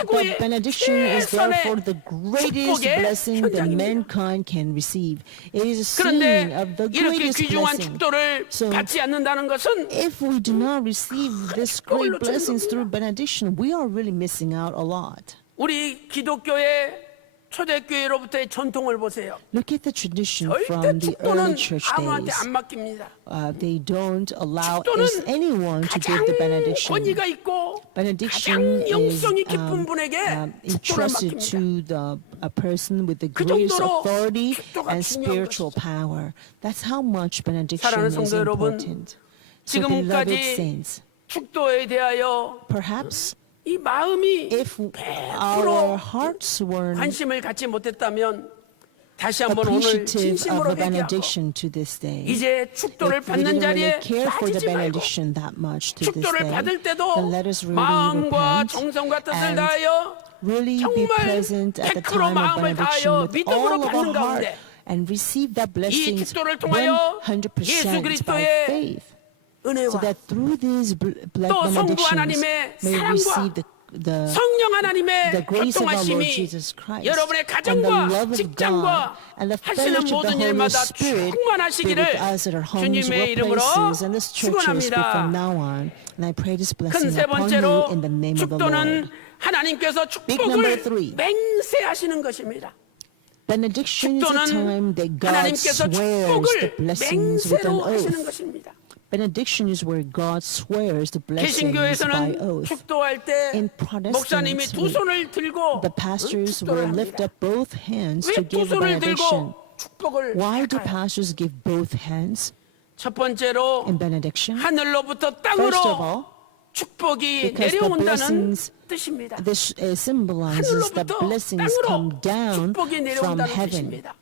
최고의 benediction is therefore the greatest 축복의 blessing that 현장입니다. mankind can receive. It is a scene 그런데 of the 이렇게 greatest 귀중한 blessing. 축도를 So, 받지 않는다는 것은 if we do not receive this 축복을 great 놓치는 blessings 겁니다. through benediction, we are really missing out a lot. 우리 기독교의 초대교회로부터의 전통을 보세요. Look at the tradition 절대 from the early 축도는 church 아무한테 days. 안 맡깁니다. They don't allow 축도는 anyone to 가장 give the benediction. 권위가 있고 Benediction 가장 영성이 is 깊은 분에게 축도를 entrusted 맡깁니다. to a person with the 그 greatest 정도로 authority 축도가 and 중요한 spiritual power. That's how much benediction 사랑하는 is 성도 여러분, important. So beloved 지금까지 saints, 축도에 대하여 perhaps 이 마음이 if our 100% hearts were 관심을 갖지 못했다면 다시 한번 오늘 appreciative of 진심으로 the 회개하고 benediction to this day, 이제 축도를 if we 받는 didn't 자리에 really care for the 빠지지 말고 benediction that much to this 축도를 day, 받을 때도 then let us really 마음과 repent 정성과 뜻을 and 다하여 really be 정말 present at the 100% time of 마음을 benediction 다하여 with 믿음으로 all of our 받는 heart 가운데 and receive that 이 blessings 축도를 통하여 예수 100% by 그리스도의 faith, so 은혜와 that through these 또 성부 benedictions 하나님의 may 사랑과 receive the 성령 하나님의 the grace of our Lord 교통하심이 Jesus Christ 여러분의 and the 가정과 love of 직장과 God and the 하시는 fellowship of 모든 the Holy 일마다 Spirit be with 충만하시기를 us at our homes, 주님의 이름으로 workplaces, and this churches be from 축원합니다. now on. And I pray this 큰 blessing 세 upon 번째로 you in the name of the 축도는 Lord. 하나님께서 number 축복을 three. 맹세하시는 것입니다. Benediction is a time 축도는 that God 하나님께서 swears the 축복을 blessings with an 맹세로 하시는 oath. 것입니다. Benediction is where God swears the blessings by 개신교에서는 oath. 축도할 때 In Protestants, 목사님이 두 손을 들고 The pastors 축도를 will lift 합니다. up both hands to 왜 두 give the 손을 benediction. 들고 축복을 Why do 할까요? pastors give both hands 첫 번째로 in benediction? 하늘로부터 First of 땅으로 all, 축복이 because the 내려온다는 blessings- 뜻입니다. this symbolizes that 하늘로부터 blessings come 땅으로 down 축복이 from 내려온다는 heaven. 뜻입니다.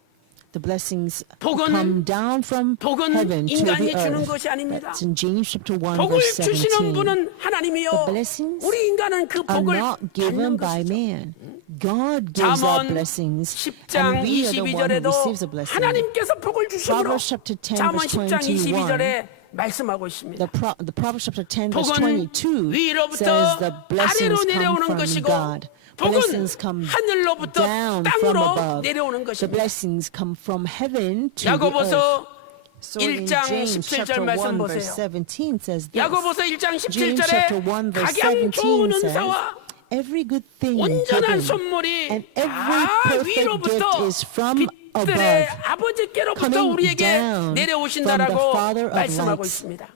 The blessings 복은- come down from 복은 heaven to 인간이 the 주는 earth. 것이 아닙니다. That's in James chapter 1 복을 verse 주시는 17. 분은 하나님이요. The blessings 우리 인간은 그 are 복을 not given 받는 by 것이죠. man. God gives out 잠언 blessings, 10장 and we are the one who 22절에도 receives the blessing. 하나님께서 복을 주심으로 Proverbs chapter 10 잠언 verse 10장 21 22절에 말씀하고 있습니다. The Proverbs chapter 10 verse 복은 22 위로부터 says the blessings 아래로 come 내려오는 from 것이고 God. 복은 Blessings come 하늘로부터 down from 땅으로 above. 내려오는 The 것입니다. blessings come from heaven to the earth. 야고보서 So in 1장 James 17절 chapter 1 말씀 verse 보세요. 17 says this. 야고보서 1장 James chapter 1 17절에 verse 각양 좋은 17 says, 은사와 every good thing 온전한 given 선물이 and every 다 perfect 위로부터 gift is from 빛들의 above, 아버지께로부터 coming 우리에게 down 내려오신다라고 from the Father of 말씀하고 lights. 있습니다.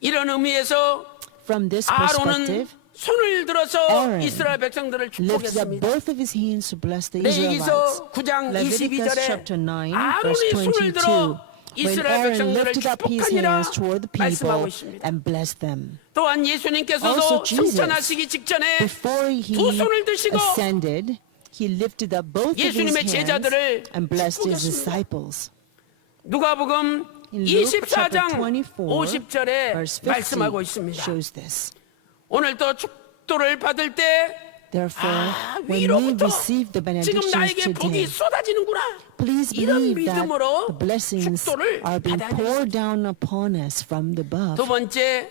이런 의미에서 From this 아론은 perspective, 손을 들어서 Aaron 이스라엘 백성들을 lifted up 축복했습니다. both of his hands to bless the Israelites. 레위기서 9장 Leviticus 22절에 chapter 9 verse 아론이 손을 22. 들어 When 이스라엘 Aaron 백성들을 lifted up his 축복하니라 hands toward the 말씀하고 people 있습니다. and blessed them. 또한 Also 예수님께서도 Jesus, 승천하시기 직전에 Before he 두 손을 드시고 ascended, he lifted up both of his 예수님의 hands 제자들을 and blessed his 축복했습니다. disciples. 누가복음 In Luke 24장 chapter 24, 50절에 verse 말씀하고 50 있습니다. shows this. 오늘도 축도를 받을 때 Therefore, when we 위로부터 receive the 지금 benedictions 나에게 복이 today, 쏟아지는구나. please 이런 believe that 믿음으로 the blessings 축도를 are being 받아야 poured down upon us from the above. 두 번째,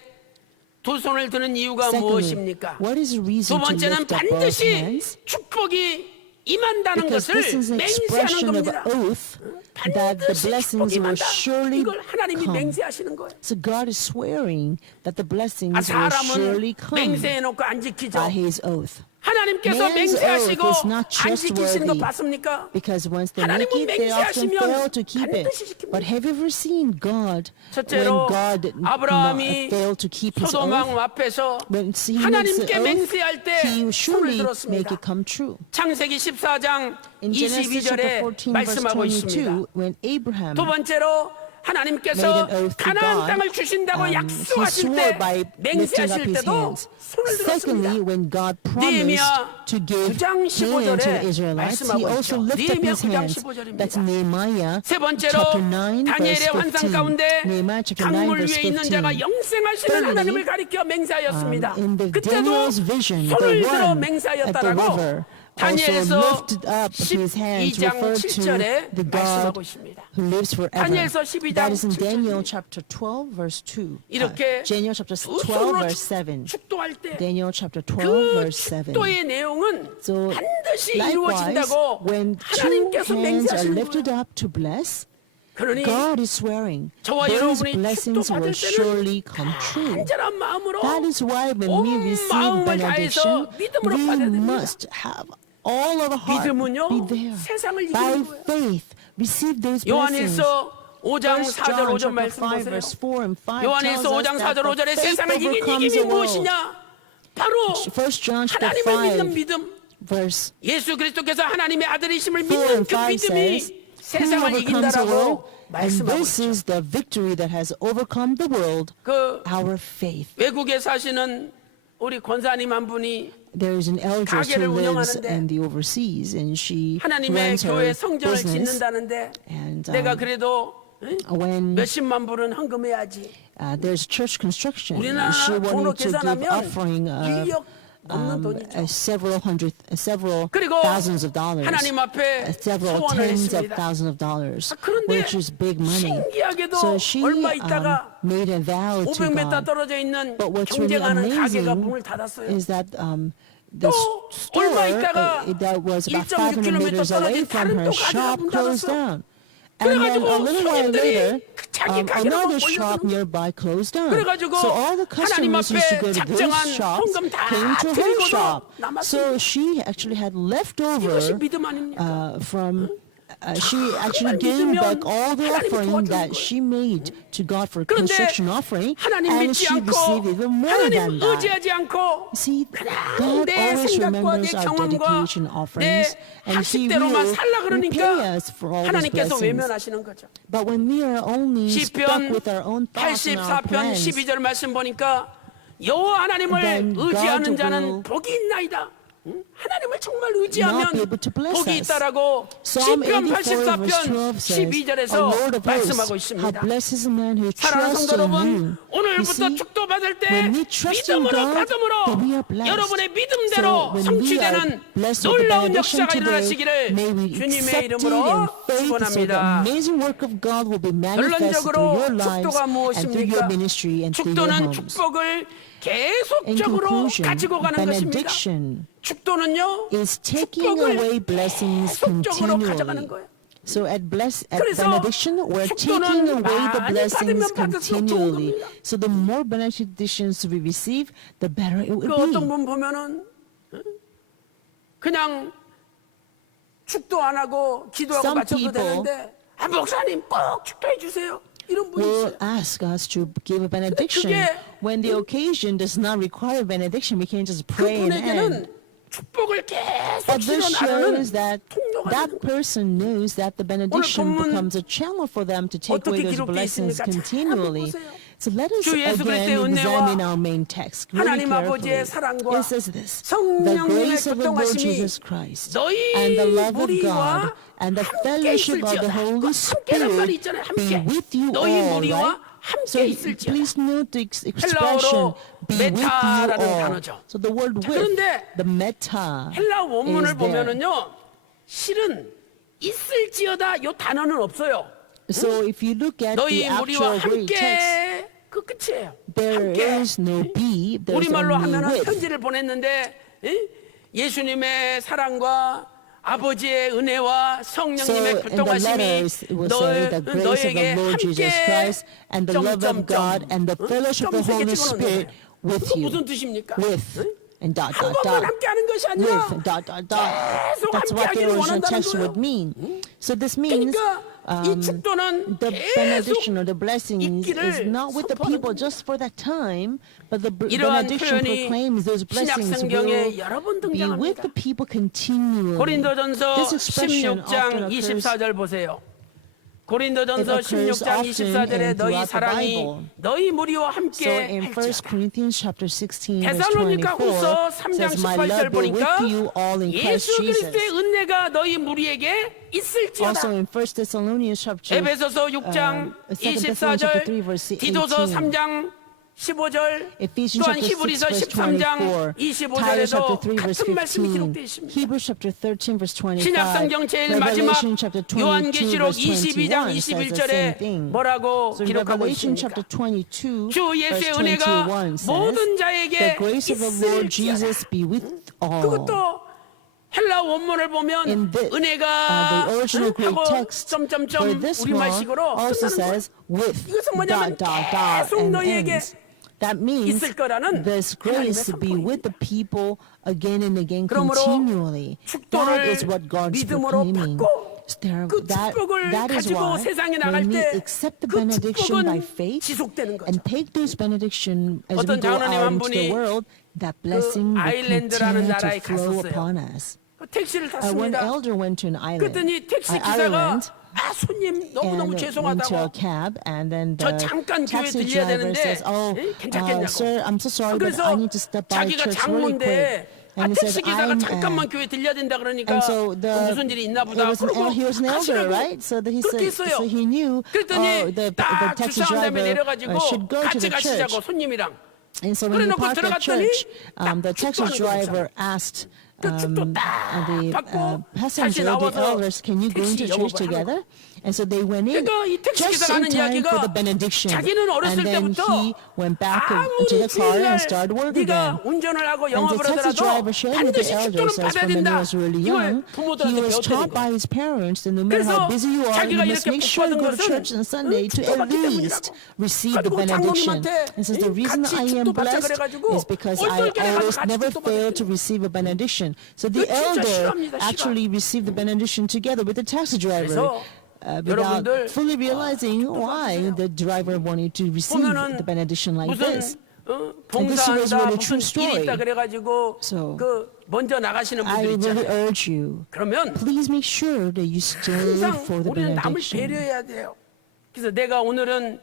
두 손을 드는 이유가 Secondly, 무엇입니까? what is the 두 reason to 번째는 lift up both 반드시 hands? 축복이 임한다는 Because 것을 this is an 맹세하는 expression of 겁니다. oath that the 반드시 blessings 축복이 will 임한다. surely 이걸 하나님이 come. 맹세하시는 거예요. So God is swearing that the blessings will 사람은 surely come 맹세해놓고 안 지키죠. by His oath. 하나님께서 Man's 맹세하시고 oath is not 안 지키시는 거 trustworthy. 봤습니까? Because once they make 하나님은 it, they often 맹세하시면 fail to keep it. 반드시 지킵니다. But have you ever seen God when 첫째로 God 아브라함이 failed to keep His 소돔왕 oath? 앞에서 When he makes 하나님께 the oath, 맹세할 때 He will 손을 surely make 들었습니다. it come true. 창세기 14장 In Genesis chapter 14, 22절에 verse 말씀하고 있습니다. 22, when Abraham 두 번째로 하나님께서 made an oath to 가나안 God, 땅을 주신다고 he 약속하실 swore 때 by lifting up 맹세하실 his 때도 hands. 손을 Secondly, 들었습니다. when God promised 느헤미야 to give 9장 land to the 15절에 Israelites, he 말씀하고 also 있죠. lifted up 느헤미야 his 9장 hands. 15절입니다. That's Nehemiah 세 번째로 chapter 9, 다니엘의 verse 환상 15. 가운데 Nehemiah chapter 9, 강물 verse 위에 있는 자가 15. 영생하시는 Thirdly, 하나님을 가리켜 맹세하였습니다. in the 그때도 Daniel's vision, 손을 the 들어 one at the 맹세하였다라고 river, 다니엘서 lifted up his hands 12장 referred to 7절에 the 말씀하고 God 있습니다. who lives forever. 다니엘서 12장 That is in 7절. Daniel chapter 12 verse 2. 이렇게 Daniel chapter 두 12 손으로 verse 7. 축도할 때 Daniel chapter 12 그 verse 7. 축도의 내용은 So 반드시 likewise, 이루어진다고 when two 하나님께서 hands are 맹세하시는 lifted 거예요. up to bless, 그러니 God is swearing 저와 those 여러분이 blessings will 축도받을 surely 때는 come true. 간절한 마음으로 That is why when 온 we receive 마음을 benediction, 다해서 믿음으로 we 받아야 됩니다. must have all of our heart 믿음은요, be there. 세상을 By 이기는 거예요. faith, receive those blessings. 요한일서 5장 1 4절 John 5절 chapter 말씀 5 보세요. verse 4 and 5 tells 요한일서 us 5장 4절 that 5절에 the faith 세상을 이긴 overcomes 이김이 the world. 무엇이냐? 바로 1 John chapter 하나님을 믿는 5 믿음, verse 예수 그리스도께서 하나님의 아들이심을 4 믿는 and 그 5 믿음이 says, Who 세상을 overcomes the world? 이긴다라고 And 말씀하고 this 있죠. is the victory that has overcome the world, 그 our faith. 외국에 사시는 우리 권사님 한 분이 There is an elders 가게를 who lives 운영하는데 in the overseas, and she 하나님의 runs her 교회 성전을 business. 짓는다는데 And 내가 그래도 when 몇십만 불은 헌금해야지. there's church construction, 우리나라 she 돈으로 wanted to give 계산하면 offering of 1억 넘는 돈이죠. several 그리고 thousands of dollars, 하나님 앞에 several 소원을 tens of 했습니다. thousands of dollars, 그런데 which is big money. 신기하게도 So she 얼마 있다가 made a vow to 500m God. 떨어져 있는 But what's really 경쟁하는 가게가 amazing 문을 닫았어요. is that the 또 store 얼마 있다가 that was about 1.6 500 meters away 떨어진 from 다른 her 또 가게가 shop 문 closed 닫았어. down. And then a 그래가지고 little while 손님들이 later, 자기 가게로 another 몰려드는 shop nearby closed down. 그래가지고 So all the 하나님 customers used to 앞에 go to those 작정한 shops 헌금 다 came to her 드리고도 shop. 남았습니다. So she actually had leftover 이것이 믿음 아닙니까? from. She actually 정말 gave 믿으면 back all the 하나님이 offering 도와주는 that 거예요. she made to God for 그런데 construction offering, 하나님 and 믿지 she 않고 received even more 하나님 than that. 의지하지 않고 See, 그냥 God 내 always 생각과 remembers 내 our 경험과 dedication 내 offerings, and He 학식대로만 will 살라 repay 그러니까 us for all these 하나님께서 blessings. 외면하시는 거죠. But when we are only stuck 시편 with our own thoughts and our 84편 plans, 12절 말씀 보니까 여호와 하나님을 then God 의지하는 will 자는 복이 있나이다. 하나님을 정말 의지하면 not be able to bless 복이 us. 있다라고 Psalm 시편 84 verse 12 84편 says, O 12절에서 Lord of 말씀하고 hosts, how 있습니다. blessed is the man who 사랑하는 trusts 성도 in 여러분, you. You 오늘부터 see, 축도 받을 때 when we trust in 믿음으로 God, 받음으로 then we are blessed. 여러분의 믿음대로 So when we are 성취되는 blessed with the 놀라운 benediction 역사가 today, 일어나시기를 may we 주님의 accept it 이름으로 in faith, so the 축원합니다. amazing work of God will be manifested 결론적으로 through your lives 축도가 and through your 무엇입니까? ministry and through your 축도는 homes. 축복을 In 계속적으로 conclusion, 가지고 가는 것입니다. benediction 축도는요, is taking away 축복을 blessings 계속적으로 가져가는 continually. 거예요. So at 그래서 benediction, we're 축도는 taking away the 많이 blessings 받으면 받을수록 좋은 continually. 겁니다. So the more benedictions we receive, the better it 그 will 어떤 be. 분 보면은 그냥 축도 안 하고 기도하고 Some 맞춰도 people 되는데 목사님 꼭 축도해 주세요. 이런 분이 Will 있어요. ask us to give a benediction. 그게 When the occasion does not require benediction, we can't just pray and end. 그분에게는 축복을 계속 But this 실어나가는 shows that 통로가 되는 that 거예요. person knows that the benediction 본문 becomes a channel for them to take 어떻게 away those 기록되어 blessings 있습니까? 잘 continually. 한번 보세요. So let us 주 예수 그리스도의 again 은혜와 examine our main text really 하나님 아버지의 carefully. 사랑과 It says this: the 성령님의 grace of the Lord 교통하심이 Jesus Christ 너희 and the love of 무리와 God and the 함께 fellowship of the 있을지어다. Holy 함께란 말이 Spirit 있잖아요. be 함께. with you 너희 all. 무리와 Right? 함께 So 있을지어다. please note the expression 헬라어로 "be with you 메타라는 all." 단어죠. So the word 자, "with," 그런데 the meta, 헬라 원문을 is there. 보면은요, 실은 있을지어다 요 단어는 없어요. So if you look at 너희 the 무리와 actual Greek text, 함께 그 끝이에요. there 함께. is no be, there's 우리말로 only 하면은 with. 편지를 보냈는데 예수님의 사랑과 아버지의 은혜와 So 성령님의 in the 교통하심이 letters it will say the grace of 너에게 the Lord Jesus 함께 Christ and the love of God and the fellowship of the Holy Spirit with 그 you. 무슨 뜻입니까? With and dot 한 dot 번만 dot. 함께하는 것이 아니라 With dot dot dot. 계속 That's what the 함께하기를 original 원한다는 text 거예요. would mean. So this means 그러니까 이 축도는 the 계속 benediction or the blessings 있기를 is not with the 선포하는 people 겁니다. just for that time, but the 이러한 benediction 표현이 proclaims those blessings 신약 성경에 will 여러 번 be with 등장합니다. the people continually. 고린도전서 This expression 16장 often occurs 24절 보세요. 고린도전서 It occurs 16장 often 24절에 and 너희 throughout the 사랑이 Bible. 너희 무리와 So 함께 in 1 할지어다. Corinthians chapter 16 verse 데살로니가 24 후서 3장 says, My 18절 love be 보니까 with you all in Christ 예수 Jesus. 그리스도의 은혜가 너희 무리에게 있을지어다. Also in 1 Thessalonians chapter 에베소서 6장 2 Thessalonians chapter 3 24절, verse 18. 디도서 3장 15절 Ephesians 또한 chapter 6 히브리서 verse 13장 24, Titus chapter 25절에도 3 verse 같은 말씀이 15, 기록되어 있습니다. Hebrews chapter 13 verse 25, 신약 성경 제일 마지막 Revelation chapter 22 요한계시록 verse 21 22장 says the 21절에 same thing. 뭐라고 So in 기록하고 Revelation 있습니까? chapter 22 주 예수의 verse 은혜가 21 says, 모든 The 자에게 grace of the Lord 있을지어다. Jesus be with all. 그것도 헬라 원문을 보면 In the 은혜가 original Greek 하고 text for 점점점 this 우리말식으로 one also 끝나는 거예요. says with 이것은 뭐냐면 계속 and 너희에게 ends. That means 있을 거라는 this grace to be with the people again and again 그러므로 continually. That is what 축도를 God's 믿음으로 proclaiming. 받고 그 축복을 That is 가지고 why 세상에 나갈 when we 때 accept the 그 benediction by 축복은 faith 지속되는 and 거죠. take those benediction as we 어떤 go 장로님 out 한 into the 분이 world, that blessing will 아일랜드라는 continue 나라에 to flow 갔었어요. upon us. 그 택시를 One 탔습니다. elder went to an island, 그랬더니 택시 기사가 Ireland, 손님 너무너무 and went to a 죄송하다고 cab, and then 저 the 잠깐 교회 taxi 들려야 driver 되는데 says, "Oh, 괜찮겠냐고. sir, I'm so sorry, but 그래서 I need to step by 자기가 church really quick." 장모인데 And he 택시 said, 기사가 "I'm." 잠깐만 교회 들려야 된다 그러니까 And so 무슨 일이 있나 보다. he was an elder, 가시라고 right? So that he 그렇게 said, 했어요. so he knew 그랬더니 the 딱 taxi 주차한 다음에 driver 내려가지고 should go to 같이 the church. 가시자고 손님이랑. And so when he 그래놓고 parked at 들어갔더니 church, the taxi 축도하는 거 driver asked 그 축도 딱 the 받고 다시 passenger, the 나와서 elders, can you go into 택시 church 영업을 하는 together? And so they went in 그러니까 이 택시 just 기사가 in 하는 time for the 이야기가 benediction. 자기는 어렸을 And then 때부터 he went back into the car and started work again. 네가 운전을 하고 And the 영업을 taxi 하더라도 driver shared with the 반드시 elders 축도는 says 받아야 from when he 된다. was really 이걸 young, he 부모들한테 was 배웠다는 taught 거. by his parents that no matter 그래서 how busy you are, 자기가 you must 이렇게 make sure to 복받은 go to 것은 church on Sunday to at 축도받기 least 때문이라고. receive the 그리고 benediction. 장로님한테 And says the reason 같이 I am 축도 받자 blessed 그래가지고 is because I 얼떨결에 가서 always 같이 never 축도 fail to 받았대요. receive a benediction. So the 그거 진짜 elder 싫어합니다, 싫어. actually received the benediction together with the taxi driver. 그래서 Without 여러분들 fully realizing why the driver wanted to receive 보면은 the benediction like 무슨 this. 봉사한다 this was really a true 무슨 일이 story. 있다 그래가지고 So, 그 먼저 나가시는 I 분들 really 있잖아요. urge you, 그러면 please make sure that you stay 항상 for the 우리는 남을 benediction. 배려해야 돼요. 그래서 내가 오늘은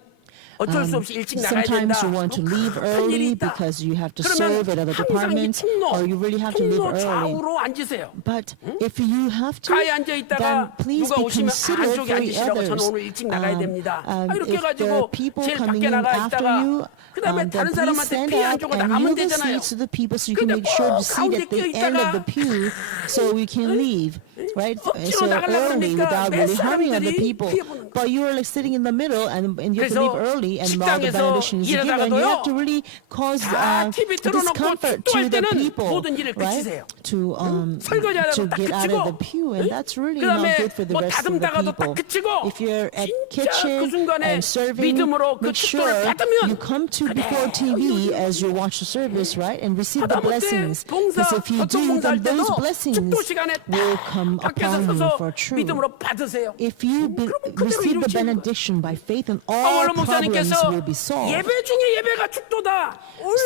어쩔 수 없이 일찍 나가야 된다. Sometimes you want to leave 큰 일이 early 있다. because you have to 그러면 serve at other 항상 이 departments, 통로, or you really have to leave 통로 early. 좌우로 앉으세요. But if you have to, 가에 앉아 then 있다가 please 누가 be 오시면 considerate 안쪽에 for the 앉으시라고 저는 others. 오늘 일찍 나가야 됩니다. 이렇게 If the 해가지고 people 제일 coming 밖에 in 나가 after 있다가 you, 그 다음에 then 다른 please 사람한테 stand 피해 안 up 주고 and 나가면 yield the 되잖아요. seats to the people so you can 근데 make sure 꼭 to sit 가운데 at the 끼어 end of 있다가 the pew so we can leave, right? 억지로 So 나가려고 early 그러니까 without 몇 really harming other 사람들이 people. 피해보는 거예요. But you are like sitting in the middle and you have to leave 그래서 early and while the 식당에서 benediction is given, you 일하다가도요, have to really cause 다 TV 틀어놓고 discomfort to 축도할 the 때는 people, 모든 일을 right? 그치세요. To 설거지하다가 딱 get out of the 그치고, pew, and that's really 그다음에 not good for the 뭐 rest of the 다듬다가도 딱 people. 그치고, If you're at 진짜 그 kitchen 순간에 and serving, 믿음으로 그 make sure 축도를 받으면 you come to before TV as you watch the service, right, and receive the 하다못해 blessings. 봉사, Because if you 어떤 do, 봉사할 then those 때도 blessings 축도 시간에 will come 밖에서 upon you 서서 for true. 믿음으로 받으세요. If you 그럼 그대로 receive the 이루어지는 거예요. benediction by faith, and all 파월로 problems 목사님께서 will be solved. 예배 중에 예배가 축도다.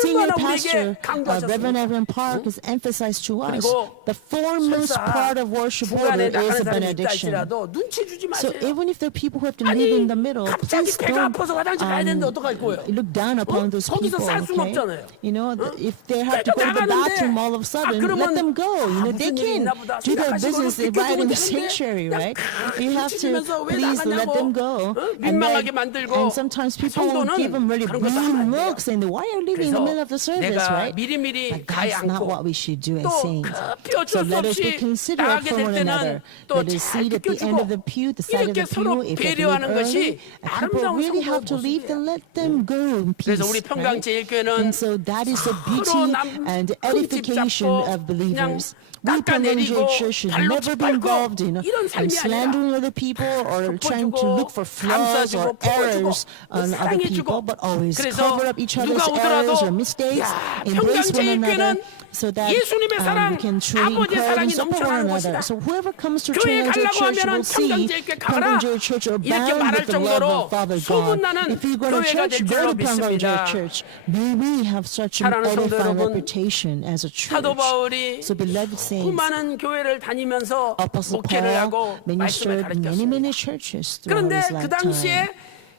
Senior 얼마나 pastor 우리에게 강조하셨습니까? Reverend Evan Park has emphasized to us 그리고 the foremost 설사 part of worship order 중간에 is 나가는 the 사람이 있다 benediction. 할지라도 눈치 주지 So 마세요. even if there are people who have to live in the middle, 갑자기 please 배가 don't 아파서 화장실 가야 되는데 어떡할 거예요? look down upon those 거기서 people. 살 수는 Okay? 없잖아요. You know, if they have to go to the bathroom all of a sudden, let them go. You know, they 무슨 일이 can 있나 보다 do their 생각하시고는 business right in the 비켜두면 sanctuary, 되는데 right? You have to 눈치 주면서 왜 please let 나가냐고, them go. 민망하게 만들고, And sometimes people will 성도는 give them really 그런 것도 하면 안 rude 돼요. looks saying, why are you leaving in the middle of the service, 내가 right? 미리미리 But 가에 that's not 앉고 what we should do as 또 saints. 급히 So 어쩔 수 let us be 없이 considerate 나가게 for 될 one 때는 another. 또 Let us 잘 seat at the end of the 비켜주고 pew, the side of 이렇게 the 서로 pew. If they 배려하는 leave early, 것이 and people 아름다운 really 성도의 have to leave, 모습이에요. then let them go in peace. 그래서 우리 평강 right? 제일교회는 And so that is the 서로 beauty 남 and 흠집 edification 잡고 of believers. We 깎아내리고 Penang Church should 발로 never be 짓밟고 involved in 이런 삶이 slandering other people or trying to look for flaws 감싸주고 or errors on other people, but always cover up each other's errors or mistakes, embrace one another, so that 예수님의 사랑, we can truly 아버지의 사랑이 encourage and support 넘쳐나는 one another. 곳이다. So whoever comes to 교회에 Penang 가려고 Church 하면은 will see 평강제일교회 가라. Penang Church are 이렇게 bound 말할 with the love 정도로 of Father God. 소문나는 If you go to 교회가 될 church, 줄로 go to Penang 믿습니다. Church. May we have such an 사랑하는 성도 edifying 여러분, reputation as a church. 사도 바울이 So beloved saints, 수많은 교회를 다니면서 Apostle 목회를 Paul 하고 말씀을 ministered many 가르쳤습니다. churches throughout 그런데 his 그 lifetime. 당시에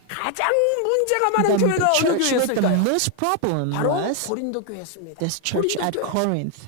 가장 문제가 많은 The 교회가 어느 church with the 교회였을까요? most problem 바로 was 고린도 교회였습니다. this church 고린도 at 교회. Corinth.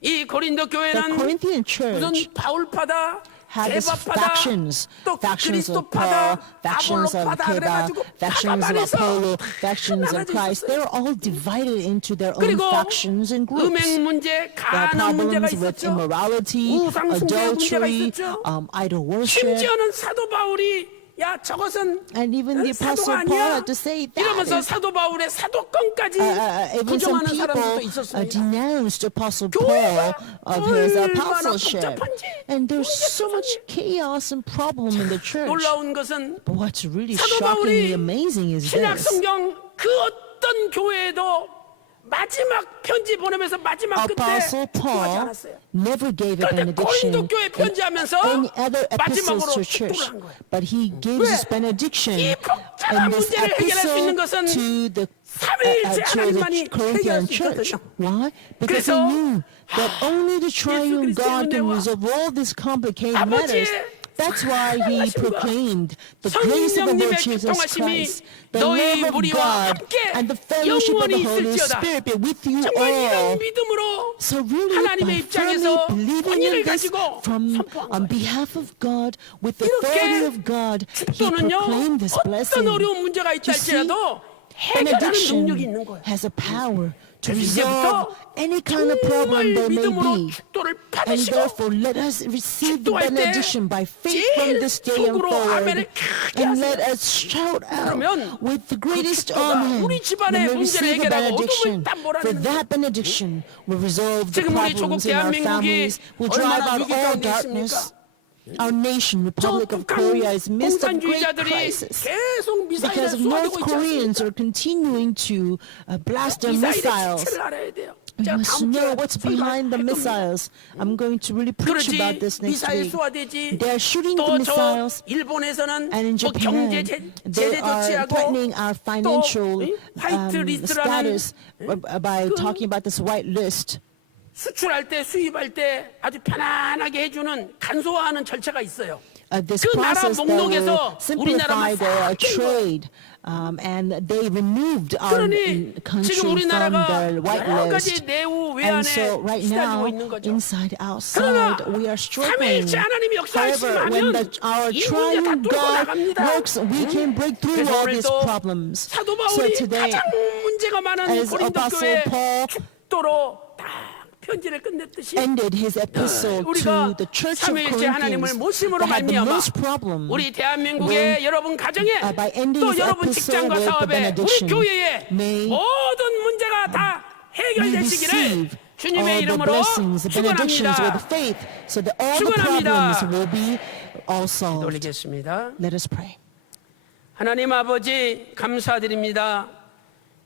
이 고린도 The 교회는 Corinthian 무슨 church 바울파다 had these 개바파다, factions, 또 factions of 그리스도파다, Paul, factions of 아볼로파다 Keba, 그래가지고 factions of 파가만에서 Apollo, factions of 나눠져 Christ. 있었어요. They're all divided into their own 그리고 factions and groups. 음행 문제, There are 가난 문제가 problems with 있었죠. immorality, 우상 숭배 문제가 adultery, 있었죠. idol worship. 심지어는 사도 바울이 야 저것은 And even the 사도가 Apostle Paul 아니야 had to say that 이러면서 is 사도 바울의 사도권까지 even some 부정하는 사람들도 people 있었습니다. denounced Apostle Paul 교회가 of his 얼마나 apostleship. 복잡한지 And there's so much chaos and problem in the church. 놀라운 것은 But what's really 사도 shockingly 바울이 amazing is 신약 this. 성경 그 어떤 교회에도 마지막 편지 보내면서 마지막 끝에 Apostle 구하지 Paul 않았어요. never gave a 그런데 benediction 고린도 교회 in 편지하면서 any other epistles 마지막으로 to church, 축도를 한 거예요. but he gives this benediction 이 복잡한 in this 문제를 해결할 수 있는 epistle 것은 to the 삼위일체 하나님만이 Corinthian 해결할 수 church. 있거든요. Why? Because he 그래서 knew that only the triune 그리스도의 God can 은혜와 resolve all these complicated 아버지의 matters. That's why he 사랑하심과 proclaimed the grace of the Lord 성령님의 Jesus 교통하심이 Christ, the 너희 love of 무리와 God, 함께 and the fellowship of the 영원히 Holy 있을지어다. Spirit be with you 정말 all. 이런 믿음으로 So really, 하나님의 by 입장에서 firmly believing 권위를 in this 가지고 from 선포한 on 거예요. behalf of God, with the 이렇게 authority of God, he 축도는요 proclaimed this 어떤 blessing. 어려운 문제가 있다 You see, 할지라도 해결하는 능력이 있는 benediction 거예요. has a power to 그래서 resolve 이제부터 any kind of problem 정말 there may 믿음으로 be. 축도를 And 받으시고 therefore, let us receive the 축도할 때 benediction by faith from 제일 this day on 속으로 forward. 아멘을 크게 And let 하세요. us shout out 그러면 with the greatest 그 축도가 amen. 우리 집안의 When we 문제를 receive the 해결하고 benediction, 어둠을 다 몰아내는 for that benediction will resolve the 지금 우리 조국 problems in our 대한민국이 families, will drive 얼마나 out 위기 all 가운데 darkness. 있습니까? Our nation, Republic of 북한 Korea, is midst of great 공산주의자들이 crisis. 계속 미사일을 Because North 쏘아대고 있지 Koreans 않습니까? are continuing to blast their 미사일의 missiles. 실체를 알아야 돼요. We 제가 must 다음 know 주에 what's behind the 설교할 겁니다. missiles. I'm going to really preach 그러지 about this next 미사일 week. 쏘아대지 They're shooting the 또 저 missiles, 일본에서는 and in 뭐 경제 Japan, 제재 they are 조치하고 threatening our financial 화이트 리스트라는 status by talking about this white list. 수출할 때 수입할 때 아주 편안하게 해주는 간소화하는 절차가 있어요. This 그 나라 process that will 목록에서 simplify 우리나라만 their 싹 뺀 거예요. trade, and they removed our 그러니 country 지금 from 우리나라가 the white 여러 list. 가지 내후 And 외환에 so right 시달리고 now, 있는 거죠. inside, 그러나 outside, we are struggling. 삼위일체 하나님이 역사하시면 However, when our 이 문제 다 triune 뚫고 God 나갑니다. works, we can break through 그래서 all these 오늘도 problems. 사도 So 바울이 today, 가장 문제가 많은 as 고린도 Apostle 교회 Paul 축도로 다 편지를 끝냈듯이 ended his epistle 우리가 to the church of 삼위일체 하나님을 Corinthians 모심으로 that had the 말미암아 most problem 우리 대한민국의 여러분 가정에 by ending 또 his 여러분 epistle 직장과 with the 사업에 우리 benediction, 교회에 may 모든 문제가 다 we 해결되시기를 receive 주님의 all the 이름으로 blessings, the benedictions with 축원합니다. faith, so that all the 축원합니다. problems will be all solved. 돌리겠습니다. Let us pray. 하나님 아버지 감사드립니다.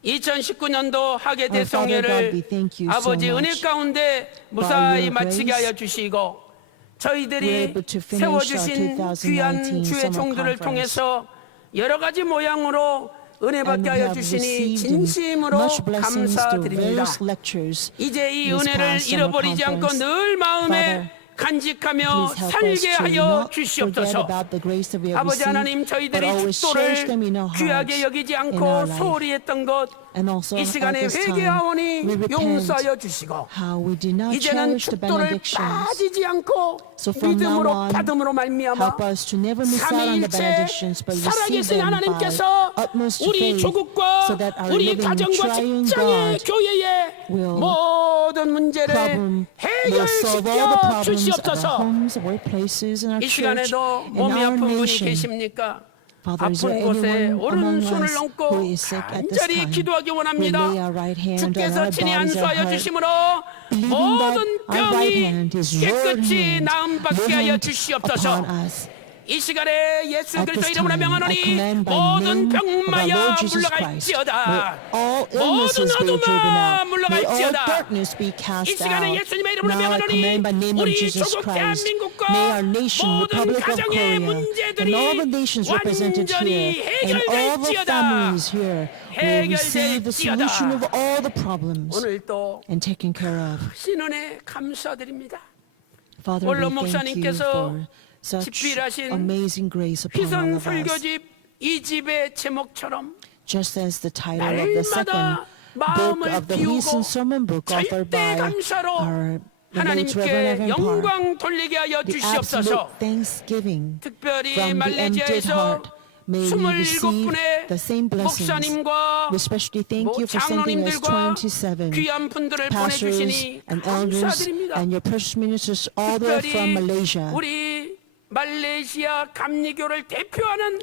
2019년도 하계 Our Father God, 대성회를 we thank you so 아버지 은혜 much 가운데 by 무사히 your 마치게 grace. 하여 주시고 We're 저희들이 able to finish our 세워주신 2019 귀한 주의 summer 종들을 conference. 통해서 여러 가지 모양으로 은혜 And 받게 we 하여 have 주시니 received 진심으로 much blessings through 감사드립니다. various lectures. 이제 이 this 은혜를 past summer 잃어버리지 않고 conference. 늘 마음에 Father, 간직하며 Please help us 살게 to 하여 not forget 주시옵소서. about the grace that we have 아버지 하나님 received, but 저희들이 always cherish 축도를 them in our 귀하게 hearts, 여기지 in 않고 our life. 소홀히 했던 것 And also 이 at 시간에 this time, 회개하오니 we repent 용서하여 주시고 how we did not 이제는 cherish the 축도를 benedictions. 빠지지 않고 So from now 믿음으로 on, 받음으로 말미암아 help us to never miss out on the 삼위일체 benedictions, but receive 살아계신 them by 하나님께서 utmost 우리 faith, 조국과 so that our 우리 living 가정과 triune 직장의 God 교회의 will 모든 문제를 will solve all the 해결시켜 problems of our 주시옵소서. homes, workplaces, and our 이 church, 시간에도 in 몸이 our 아픈 분이 nation. 계십니까? Father, is there 아픈 곳에 anyone among 오른손을 us 얹고 who is sick at this 간절히 time? 기도하기 We 원합니다. lay our right hand on 주께서 our 친히 bodies, our 안수하여 heart, 주심으로 believing 모든 that our right 병이 hand is your 깨끗이 hand, 나음받게 your 하여 hand 주시옵소서. upon us. 이 시간에 예수 At 그리스도 this 이름으로 time, I 명하노니 command by 모든 name of our 병마야 Lord Jesus Christ, 물러갈지어다. may all 모든 illnesses be driven 어둠아 out. May all 물러갈지어다. darkness be 이 cast 시간에 out. 예수님의 이름으로 Now I 명하노니 command by name of 우리 Jesus 조국 Christ, 대한민국과 may our nation, 모든 Republic of 가정의 Korea, 문제들이 and all the nations represented 완전히 here, and all the 해결될지어다. families here will receive the 해결될지어다. solution of all the problems 오늘도 and taken care of. 신은혜 감사드립니다. Father, 원로 we thank you 목사님께서 for such 집필하신 amazing grace upon all 희선 of us. 설교집 이 집의 제목처럼 Just as the title of the second 날마다 book 마음을 of the 비우고 recent sermon book authored 절대 by 감사로 our the late Reverend 하나님께 Evan Parr, 영광 돌리게 하여 the 주시옵소서. absolute thanksgiving 특별히 from the emptied 말레이시아에서 heart. May we receive 27분의 the same blessings. 목사님과 We especially thank you for sending us 장로님들과 27 귀한 분들을 pastors 보내주시니 and elders 감사드립니다. and your precious ministers all the way from 특별히 Malaysia. 우리 말레이시아 감리교를 대표하는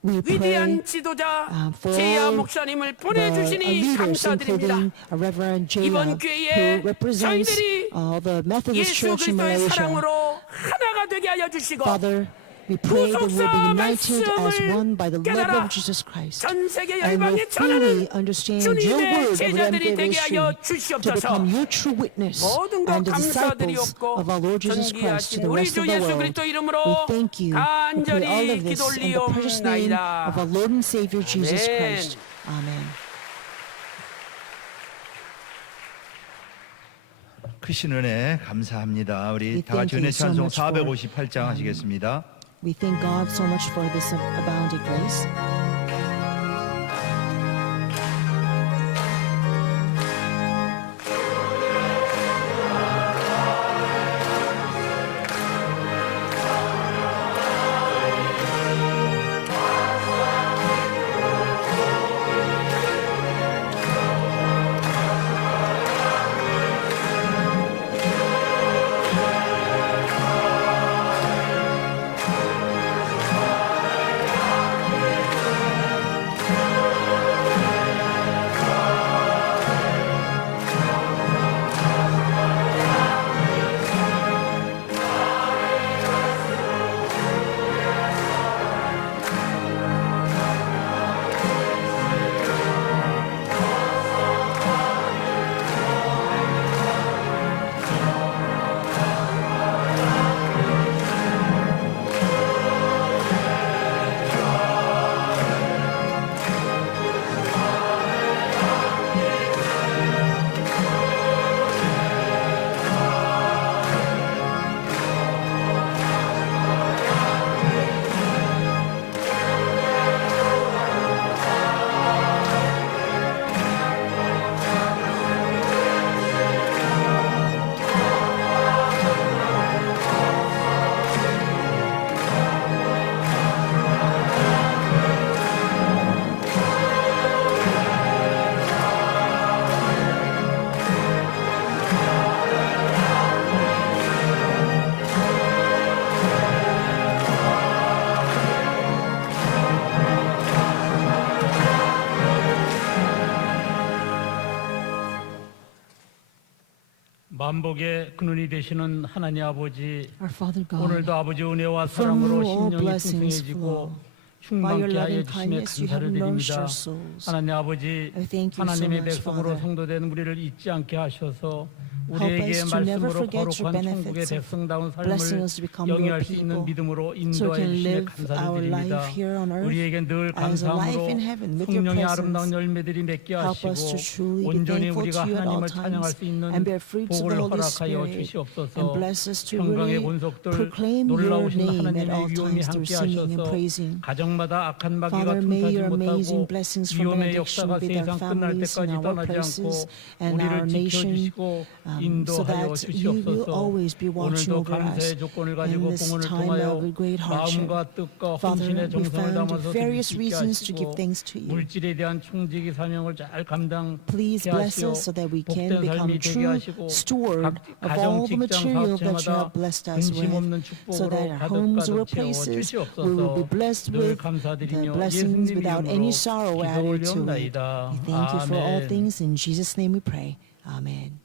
We pray 위대한 지도자 for 제야 all 목사님을 the 보내주시니 leaders, 감사드립니다. including Reverend Jaya, 이번 who 교회에 represents 저희들이 the Methodist 예수 Church in 그리스도의 Malaysia. 사랑으로 하나가 되게 하여 주시고 Father, we pray that we'll be 구속사 united as one by the love 깨달아 of Jesus Christ. 전 세계 And 열방에 will fully 전하는 understand your 주님의 word of 제자들이 되게 하여 revelation to 주시옵소서. become your true witness 모든 것 and the 감사드리 disciples 없고 of our Lord Jesus Christ to 존귀하신 the 우리 rest 주 of the 예수 world. 그리스도 이름으로 We thank you. We pray all 간절히 of this in the precious name 기도올리옵나이다. of our Lord and Savior Jesus 아멘. Christ. Amen. 크신 은혜 감사합니다. 우리 We 다 같이 thank you 은혜 so 찬송 much for, 458장 하시겠습니다. We thank God so much for this abounding grace. 만복의 근원이 되시는 하나님 아버지, Our Father God, 오늘도 아버지 은혜와 from 사랑으로 whom all 심령이 blessings 풍성해지고 flow. By your 충만케 하여 loving 주심에 kindness, you have 감사를 nourished 드립니다. our souls. 하나님 아버지, I thank you so 하나님의 much, 백성으로 Father. 성도된 우리를 잊지 않게 하셔서 Help 우리에게 us to never 말씀으로 forget your 거룩한 천국의 benefits of 백성다운 blessing 삶을 us to become your 영위할 수 있는 people, 믿음으로 so we 인도하여 can 주심에 live 감사를 our 드립니다. life here on earth 우리에게 늘 as a life 감사함으로 in heaven with your 성령의 presence. 아름다운 열매들이 맺게 Help us to 하시고 truly be 온전히 thankful 우리가 to you at all 하나님을 찬양할 times 수 있는 and bear fruits of 복을 the Holy 허락하여 Spirit 주시옵소서. and bless us to 평강의 really 본속들 proclaim your 놀라우신 name at 하나님의 all 위엄이 times through 함께 singing and 하셔서 praising. 가정마다 악한 마귀가 Father, may tum타지 your amazing 못하고 blessings from 위험의 benediction 역사가 be their 세상 끝날 families in 때까지 our 떠나지 workplaces 않고 and 우리를 our nation, 지켜주시고 so 인도하여 that you will 주시옵소서. always be watching 오늘도 over us 감사의 조건을 가지고 in this 봉헌을 time 통하여 of great hardship. 마음과 뜻과 Father, 헌신의 we 정성을 found 담아서 드릴 various 수 있게 reasons to give 하시고 thanks to you. 물질에 대한 총직이 사명을 잘 감당케 Please bless 하시오. us so that we can 복된 become 삶이 되게 true 하시고 steward 각 of 가정, all the 직장, material that you 사업체마다 have blessed us 근심 없는 with, so 축복으로 that our 가득 homes, 가득 workplaces, 채워 we will be 주시옵소서. blessed 늘 with the 감사드리며 blessings 예수님 without 이름으로 any sorrow added to it. 기도올리옵나이다. We thank you for all 아멘. things. In Jesus' name we pray. Amen.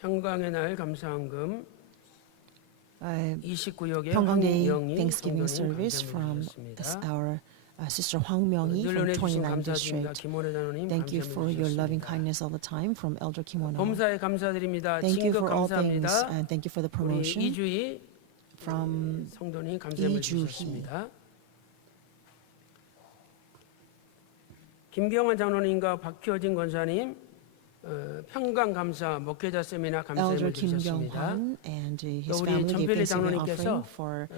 평강의 날 감사헌금 29역의 Pyeonggang 황명희 Thanksgiving 성도님 service from 감사드리겠습니다. our Sister Hwang Myung-hee 늘 from 은혜 주신 29th 감사드립니다. District. 김원혜 단원님 Thank you for your loving 감사드리겠습니다. kindness all the time from Elder Kim Won-ho. 범사에 감사드립니다. Thank you 진급 for all things 감사합니다. and thank you for the 우리 promotion 이주희 from 성도님 감사함을 이주희. 주셨습니다. 김경환 장로님과 박효진 권사님 평강 감사 목회자 세미나 Elder 감사함을 Kim 드리셨습니다. Kyung-hwan and his 또 우리 family gave 전필리 Thanksgiving 장로님께서 offering for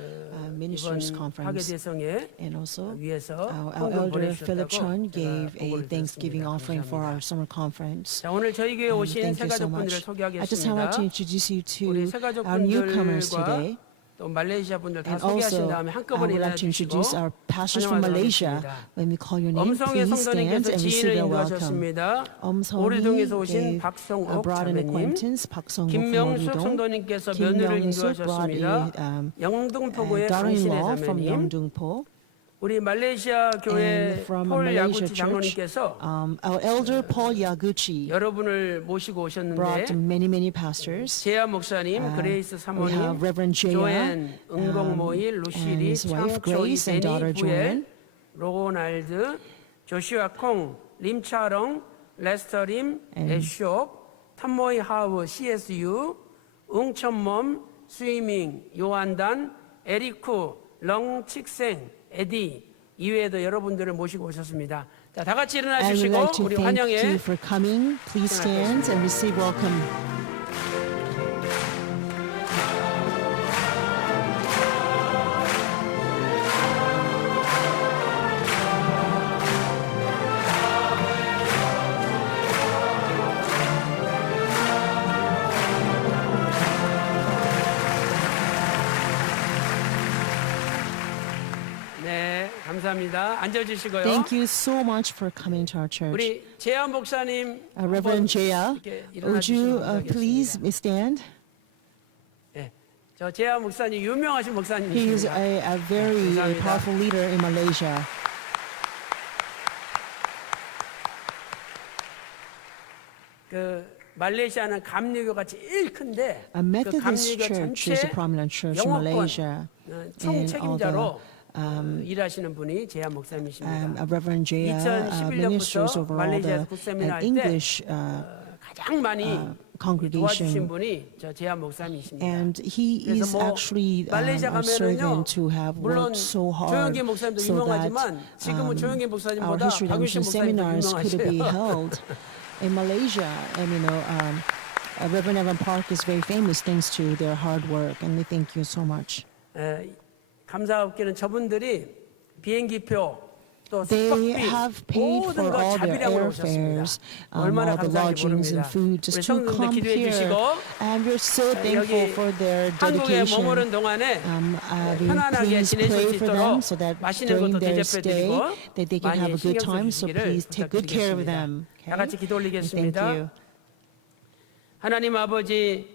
ministers 이번 파괴 conference. 대성에 And also, 위해서 our 헌금 elder Philip 보내주셨다고 Chun 제가 gave a 보고를 Thanksgiving 드렸습니다. offering for our 감사합니다. summer conference. 자, 오늘 저희 교회에 오신 Thank 새 you so 가족분들을 much. I just 소개하겠습니다. want to introduce you 우리 to 새 our newcomers 가족분들과 today. 또 말레이시아 분들 다 And 소개하신 also, 다음에 I 한꺼번에 would like to 일어나주시고 introduce our pastors from 환영하도록 Malaysia. 하겠습니다. When we call your name, 엄성의 please stand 성도님께서 and 지인을 receive your welcome. 인도하셨습니다. 엄성이 오리동에서 오신 gave 박성옥 brought an 자매님, acquaintance, 박성옥 from 김명숙 오리동. 성도님께서 며느리를 김명숙 brought 인도하셨습니다. a 영등포구의 강신혜 daughter-in-law from 자매님, Yeongdeungpo. 우리 말레이시아 교회 And from 폴 Malaysia 야구치 church, 장로님께서 our elder Paul Yaguchi 여러분을 모시고 brought 오셨는데 many pastors. 제야 목사님, 그레이스 We 사모님, have Reverend Jaya 조앤, 은공모일, and 루시리, his wife 창초이, Grace and daughter 데니, 부엘, Joanne. 로날드, 조슈아 콩, 림차렁, 레스터림, 애숍, 탐모이 하우, CSU, 웅천몸, 스위밍, 요한단, 에리쿠, 렁칙생, 에디 이외에도 여러분들을 모시고 오셨습니다. 자, 다 같이 일어나 I would 주시고 like to 우리 thank you 환영의 for coming. Please stand and receive welcome. 네, 감사합니다. 앉아 주시고요. Thank you so much for coming to our church. 우리 제야 목사님 Reverend Jaya, 이렇게 일어나 would you 주시면 please stand? 네, 저 제야 목사님 유명하신 He is 목사님이십니다. a very 감사합니다. powerful leader in Malaysia. 그 말레이시아는 감리교가 제일 큰데 A 그 Methodist 감리교 church is a 전체 prominent church in 영어권 Malaysia. 총책임자로 일하시는 분이 제야 목사님이십니다. Reverend Jaya 2011년부터 ministers over all 말레이시아에서 the 국세미나 할 때 English 가장 많이 도와주신 congregation. 분이 저 제야 목사님이십니다. And he 그래서 is 뭐 actually 말레이시아 our 가면은요, servant to have 물론 worked so hard 조영기 목사님도 so that 유명하지만 지금은 조영기 our 목사님보다 history 박윤신 redemption 목사님도 seminars could be 유명하세요. held in Malaysia. And Reverend Evan Park is very famous thanks to their hard work. And we thank you so much. 감사하게는 저분들이 비행기표 또 They 숙박비 have paid 모든 for 걸 all their 자비량으로 오셨습니다. airfares, 얼마나 all the 감사한지 lodgings and 모릅니다. food 우리 just to 성도님들 come 기도해 here. 주시고 And we're so thankful 여기 for their 한국에 dedication. 머무른 동안에 Please 편안하게 지내실 pray 수 for them 있도록 so that 맛있는 during 것도 their 대접해 stay 드리고 that they can 많이 have a good 신경 time. So 써주시기를 please take good care of 부탁드리겠습니다. them. 다 같이 기도 Thank 올리겠습니다. you. 하나님 아버지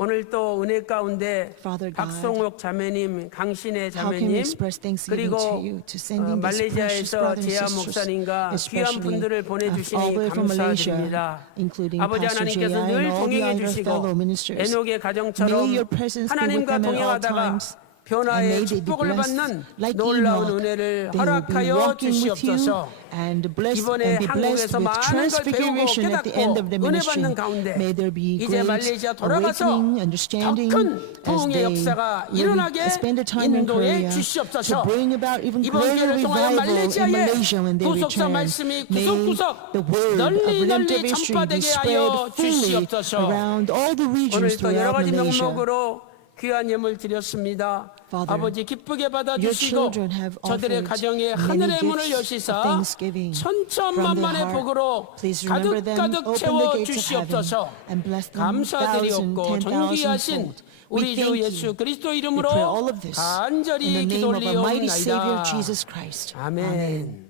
오늘 또 은혜 가운데 Father God, 박성옥 자매님, 강신혜 How can we 자매님 express thanksgiving 그리고 to you, to sending these precious 말레이시아에서 brothers and 제야 sisters, 목사님과 귀한 especially 분들을 all the 보내주시니 way from Malaysia, 감사드립니다. including 아버지 Pastor 하나님께서 Jaya 늘 and all the 동행해 other 주시고 fellow ministers. 에녹의 가정처럼 May your presence be with 하나님과 them at all 동행하다가 times. And 변화의 may they be 축복을 blessed 받는 like 놀라운 Enoch. 은혜를 They will be 허락하여 walking with you 주시옵소서. and blessed 이번에 and be blessed 한국에서 with 많은 걸 배우고 transfiguration at the end of the 깨닫고 은혜 ministry. 받는 가운데 May there be 이제 great 말레이시아 돌아가서 awakening, 더 understanding 큰 as 부흥의 they 역사가 will 일어나게 spend a time in 인도해 Korea 주시옵소서. to bring about even 이번 greater 기회를 통하여 revival in 말레이시아에 Malaysia when they 구속사 return. 말씀이 May 구석구석 the word of 널리 redemptive 널리 history be 전파되게 spread 하여 fully 주시옵소서. around all the 오늘 regions 또 여러 throughout 가지 Malaysia. 명목으로 귀한 예물 드렸습니다. Father, 아버지 기쁘게 your 받아주시고 children have 저들의 offered 가정에 many 하늘의 문을 gifts of 여시사 thanksgiving from 천천만만의 their 복으로 heart. Please remember them, 가득가득 open the 채워 gates of 주시옵소서. heaven and bless them 감사드리옵고 1,000, 존귀하신 10,000-fold. 우리 We 주 thank 예수 you. 그리스도 We 이름으로 pray all of this in 간절히 the 기도 name of our mighty Savior 올리옵나이다. Jesus Christ. 아멘.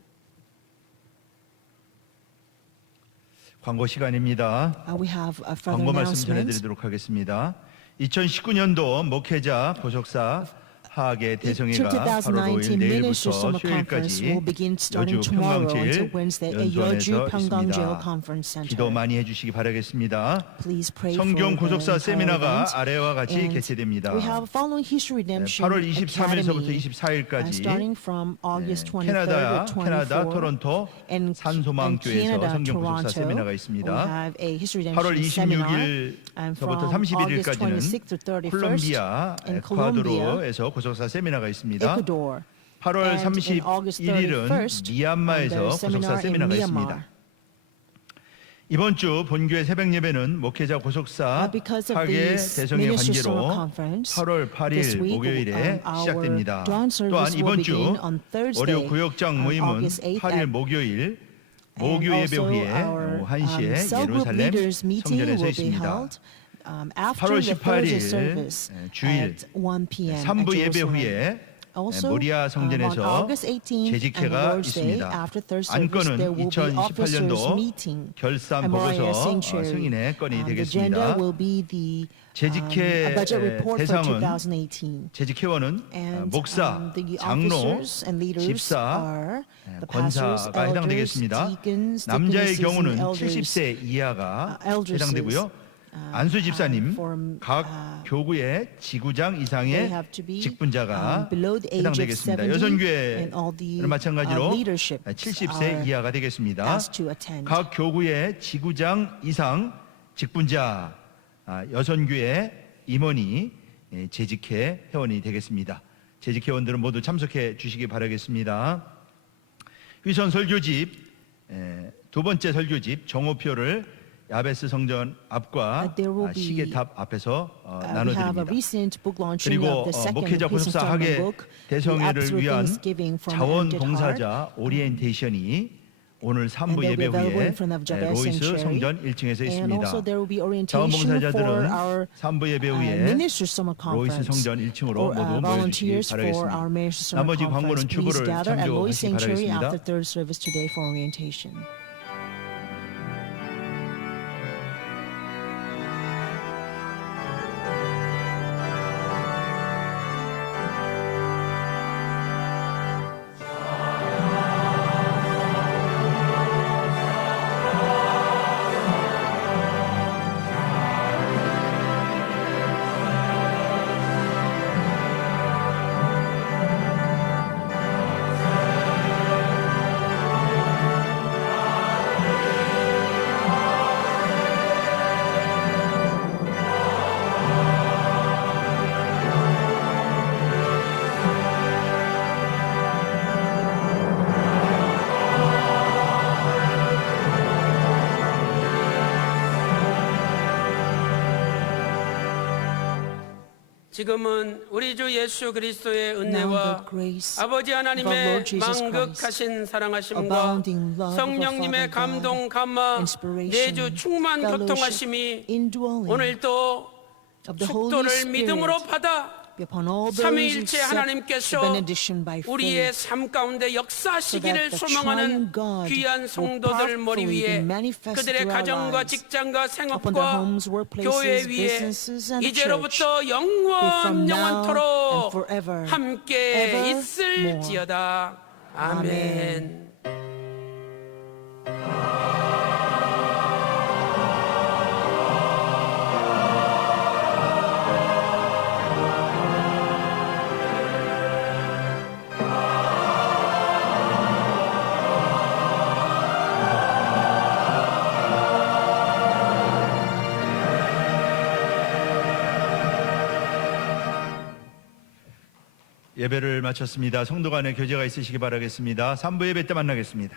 광고 시간입니다. We have a further 광고 말씀 announcement. 전해드리도록 하겠습니다. 2019년도 목회자 보석사 하악의 to 대성회가 8월 5일 2019 Minister 내일부터 Summer Conference 수요일까지 will begin starting 여주 tomorrow until 평강제일 Wednesday at 연수원에서 Yeoju Pyeonggangjil 있습니다. Conference Center. 기도 많이 해주시기 바라겠습니다. Please pray for 성경 the 고속사 entire 세미나가 event. 아래와 같이 And 개최됩니다. We have following History Redemption 8월 23일서부터 Academy, 24일까지 starting from August 23rd 캐나다, to 캐나다 24th. 토론토 And 산소망교회에서 Canada, 성경 고속사 Toronto, 세미나가 we 있습니다. have a History 8월 Redemption seminar. And 26일서부터 from August 31일까지는 26th to 31st 콜롬비아, in Colombia, 에콰도르에서 고속사 세미나가 있습니다. Ecuador. 8월 And in August 31일은 31st, 미얀마에서 the 고속사 seminar in 세미나가 Myanmar. 있습니다. 이번 주 본교회 새벽 예배는 목회자 고속사 Because of 하계 these 대성회 Minister Summer 관계로 Conference, 8월 8일 this week, 목요일에 our 시작됩니다. dawn 또한 service will 이번 주 begin on Thursday, 월요 구역장 on 모임은 August 8th 8일 목요일 모교 예배 후에 오후 1시에 cell group 예루살렘 leaders meeting 성전에서 will be 있습니다. held after 8월 the Thursday 18일 service 주일 at 1 p.m. at 3부 예배 Jerusalem. 후에 Also, 모리아 on 성전에서 August 18th and 재직회가 Lord's Day, 있습니다. after third service, there 안건은 will be officers 2018년도 meeting 결산 at Moriah 보고서 Sanctuary. 승인의 건이 The agenda 되겠습니다. will be the 재직회 budget report for 대상은 2018. 재직회원은 And 목사, the 장로, officers and leaders 집사, are the pastors, 권사가 elders, 해당되겠습니다. deacons, 남자의 deaconesses, 경우는 and elders. 70세 이하가 eldresses, 해당되고요. 안수 집사님, for, 각 교구의 지구장 They 이상의 have to be 직분자가 below the age of 해당되겠습니다. 70, 여선교회는 and all the 마찬가지로 leadership 70세 are 이하가 되겠습니다. asked to attend. 각 교구의 지구장 이상 직분자 여선교회 임원이 재직회 회원이 되겠습니다. 재직 회원들은 모두 참석해 주시기 바라겠습니다. 위선 설교집 두 번째 설교집 정오표를 야베스 성전 앞과 There will be, 시계탑 앞에서 we have a 나눠드립니다. recent book launching 그리고 of the second 목회자 Christmas 고속사 Sermon 학예 book, The 대성회를 Absolute 위한 Thanksgiving from 자원 Empty Heart. 봉사자 오리엔테이션이 오늘 3부 And they'll be 예배 available 후에 in front of Jabez 로이스 Sanctuary. 성전 1층에서 And 있습니다. also there will be orientation for 자원봉사자들은 our 3부 예배 후에 Minister Summer 로이스 Conference. 성전 1층으로 For 모두 모여주시기 volunteers for our 바라겠습니다. Minister Summer 나머지 광고는 Conference, please 주보를 gather at Lois 참조하시기 Sanctuary 바라겠습니다. after third service today for orientation. 지금은 우리 주 예수 그리스도의 Now 은혜와 the grace 아버지 of our 하나님의 Lord Jesus 망극하신 사랑하심과 abounding love of our 성령님의 Father God, 감동 감화 inspiration, 내주 충만 fellowship, 교통하심이 indwelling 오늘도 of the Holy 축도를 Spirit 믿음으로 받아 be upon all those who 삼위일체 accept the 하나님께서 benediction by 우리의 faith, 삶 가운데 역사하시기를 so that the 소망하는 triune God 귀한 will 성도들 머리 powerfully 위에 be manifested 그들의 through our 가정과 lives, 직장과 upon their 생업과 homes, workplaces, 교회 위에 businesses, and church, 이제로부터 be 영원 from now 영원토록 and forever, 함께 evermore. 있을지어다. 아멘. 아멘. 예배를 마쳤습니다. 성도 간에 교제가 있으시기 바라겠습니다. 3부 예배 때 만나겠습니다.